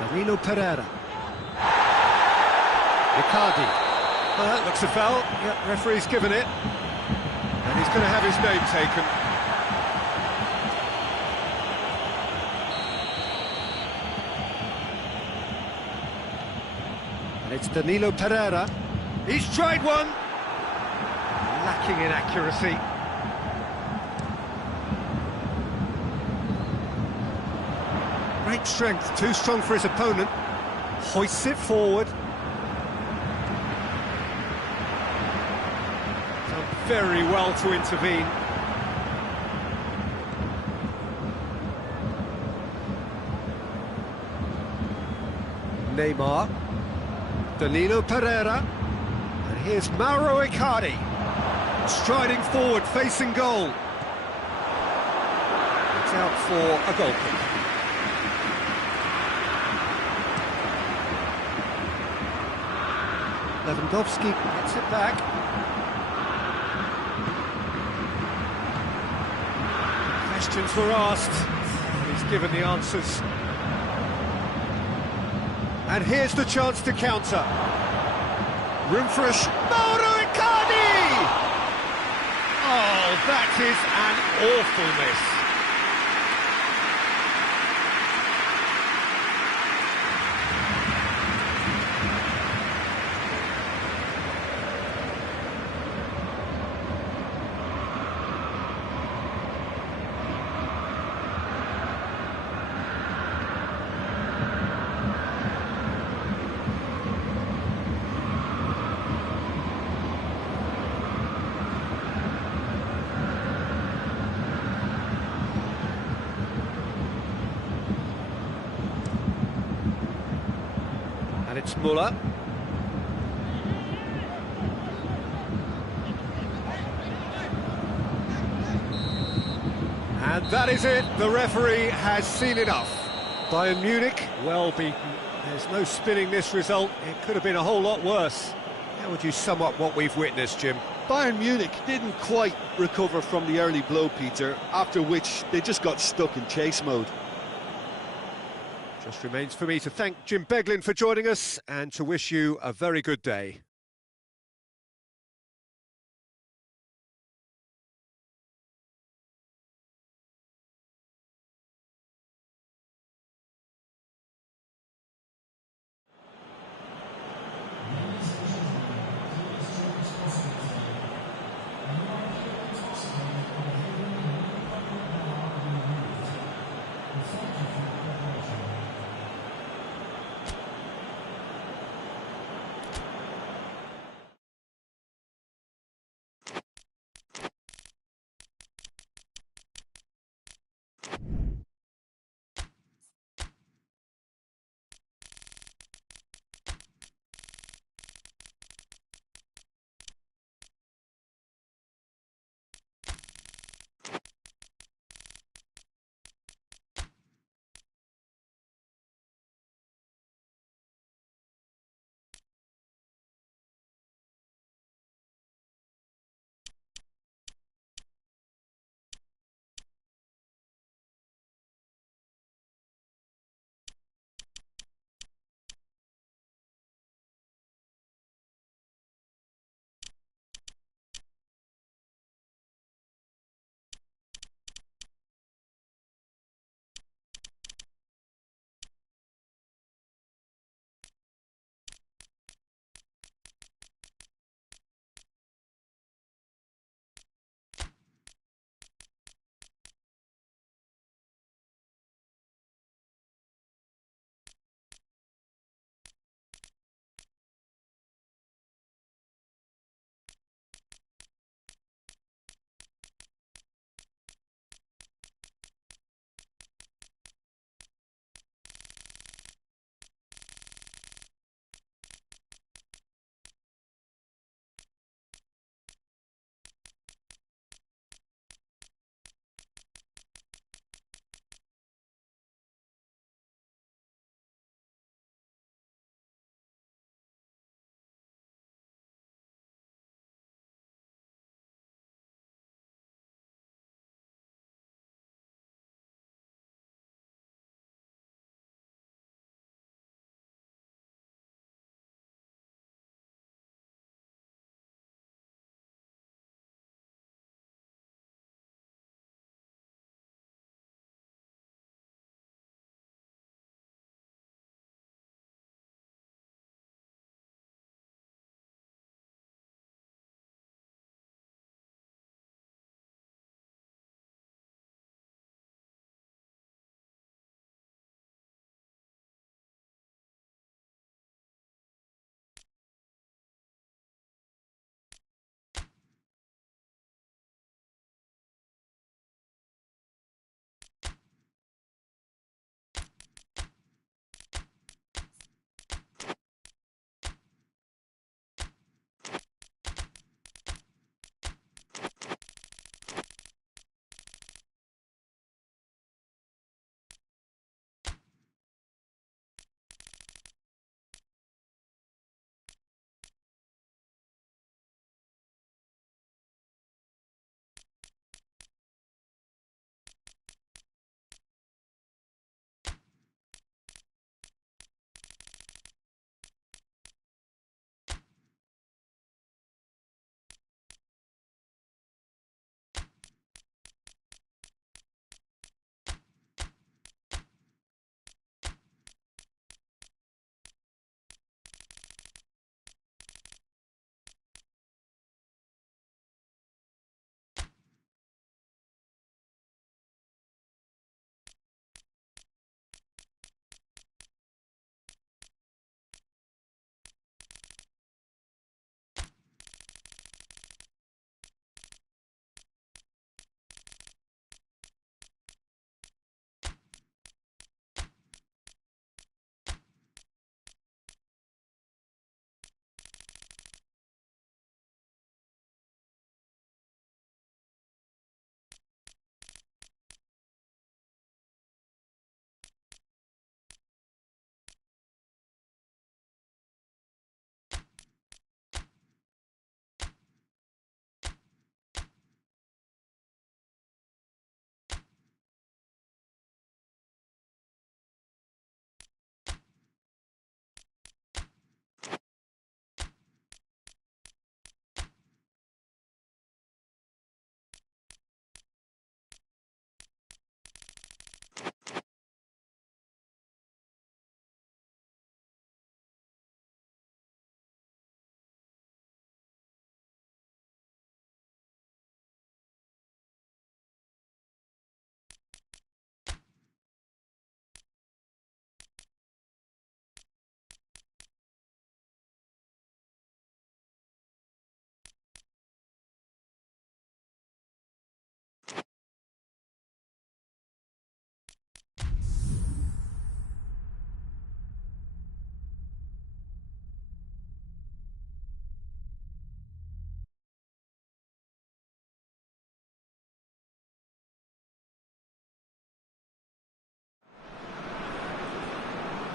Danilo Pereira. Icardi. Well, that looks a foul. Yep, referee's given it. And he's going to have his name taken. And it's Danilo Pereira. He's tried one. striking inaccuracy. Great strength, too strong for his opponent. Hoists it forward. Done very well to intervene. Neymar. Danilo Pereira. And here's Mauro Icardi. Striding forward, facing goal. It's out for a goal kick. Lewandowski gets it back. Questions were asked. He's given the answers. And here's the chance to counter. Room for a Mauro Icardi! Oh, that is an awful miss. And it's Muller. And that is it. The referee has seen enough. Bayern Munich, well beaten. There's no spinning this result. It could have been a whole lot worse. How would you sum up what we've witnessed, Jim? Bayern Munich didn't quite recover from the early blow, Peter, after which they just got stuck in chase mode. Just remains for me to thank Jim Beglin for joining us and to wish you a very good day.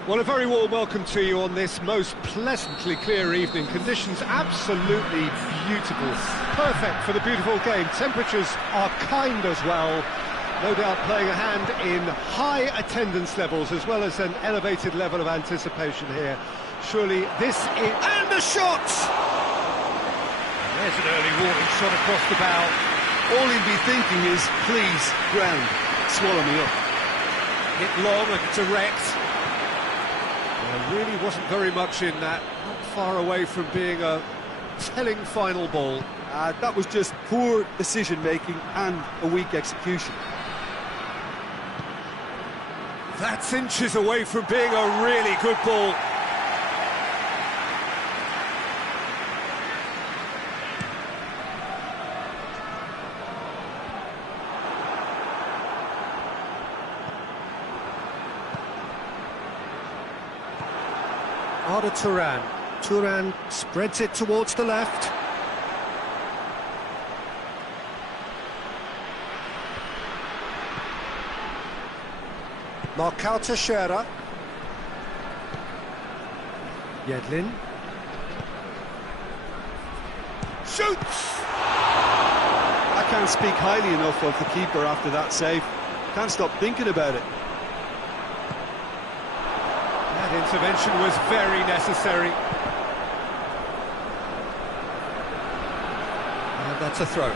Well, a very warm welcome to you on this most pleasantly clear evening. Conditions absolutely beautiful. Perfect for the beautiful game. Temperatures are kind as well. No doubt playing a hand in high attendance levels as well as an elevated level of anticipation here. Surely this is... And a shot! There's an early warning shot across the bow. All he'd be thinking is, please, ground, swallow me up. Hit long and direct. There really wasn't very much in that. Not far away from being a telling final ball. That was just poor decision-making and a weak execution. That's inches away from being a really good ball. Arda Turan. Turan spreads it towards the left. Marcao Teixeira. Yedlin. Shoots! I can't speak highly enough of the keeper after that save. Can't stop thinking about it. That intervention was very necessary. And that's a throw.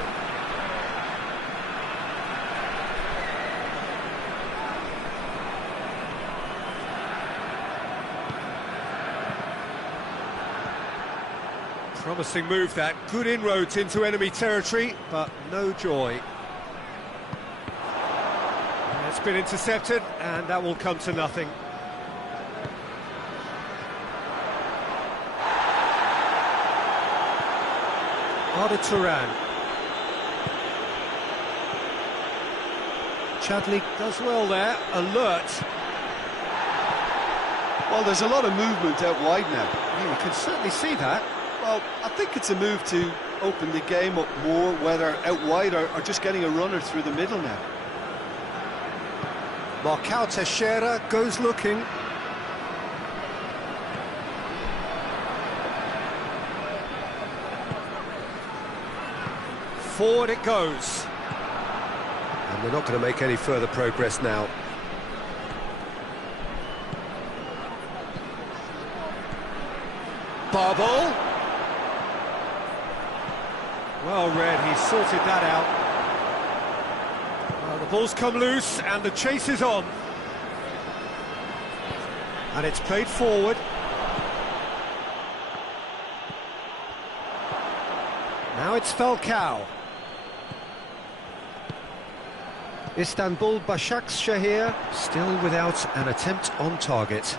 Promising move that, good inroads into enemy territory, but no joy. And it's been intercepted, and that will come to nothing. Arda Turan. Chadli does well there, alert. Well, there's a lot of movement out wide now. Yeah, we can certainly see that. Well, I think it's a move to open the game up more, whether out wide or just getting a runner through the middle now. Marcao Teixeira goes looking. Forward it goes. And we're not going to make any further progress now. Barbol. Well read, he sorted that out. Well, the ball's come loose and the chase is on. And it's played forward. Now it's Falcao. Istanbul Başakşehir still without an attempt on target.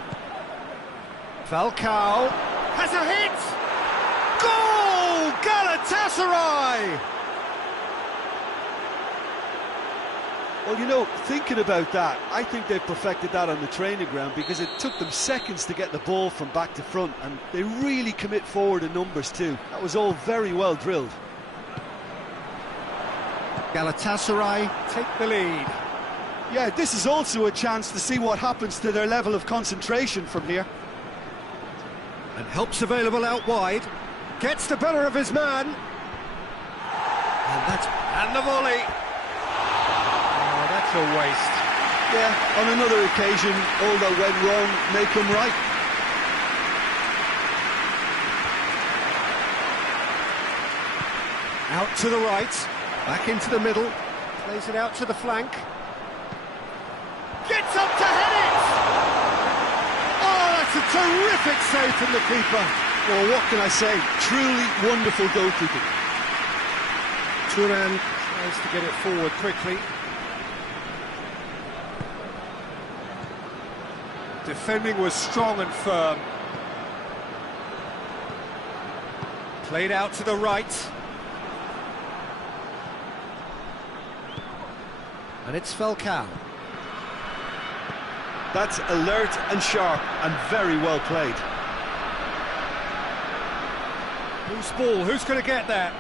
Falcao has a hit! Goal! Galatasaray! Well, you know, thinking about that, I think they've perfected that on the training ground because it took them seconds to get the ball from back to front, and they really commit forward in numbers too. That was all very well drilled. Galatasaray take the lead. Yeah, this is also a chance to see what happens to their level of concentration from here. And help's available out wide. Gets the better of his man. And the volley. Oh, that's a waste. Yeah, on another occasion, all that went wrong may come right. Out to the right. Back into the middle, plays it out to the flank. Gets up to head it! Oh, that's a terrific save from the keeper. Well, what can I say? Truly wonderful goalkeeping. Turan tries to get it forward quickly. Defending was strong and firm. Played out to the right. And it's Falcao. That's alert and sharp and very well played. Whose ball? Who's going to get that?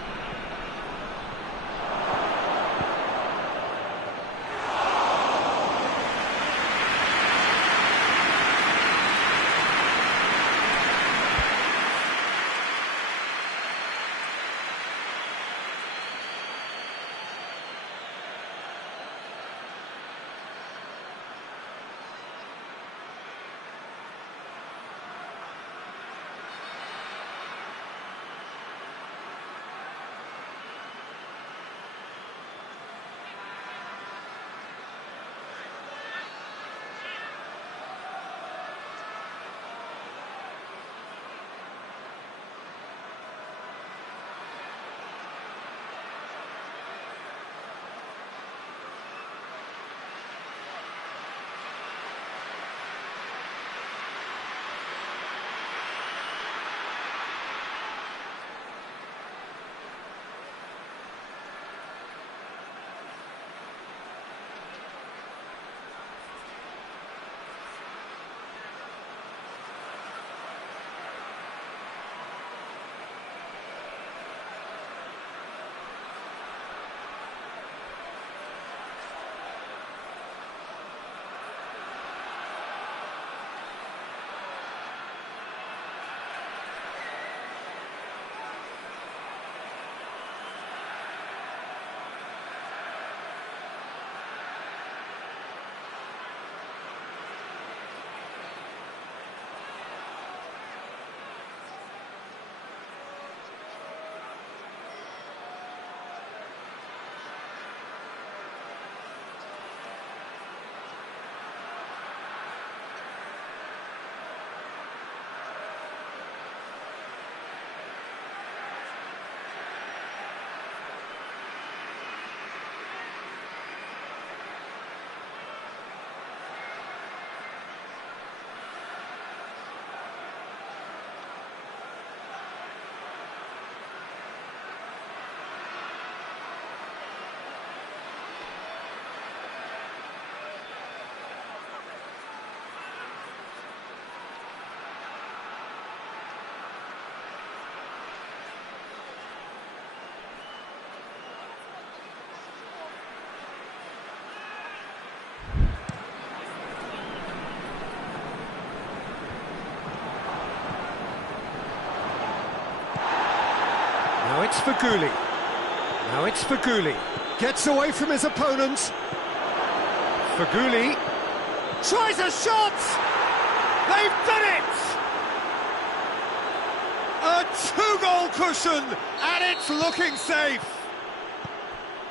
it's Faguli. Now it's Faguli. Gets away from his opponents. Faguli tries a shot! They've done it! A two-goal cushion, and it's looking safe.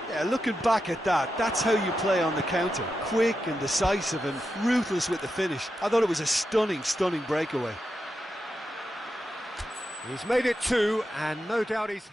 Yeah, looking back at that, that's how you play on the counter. Quick and decisive and ruthless with the finish. I thought it was a stunning, stunning breakaway. He's made it two, and no doubt he's...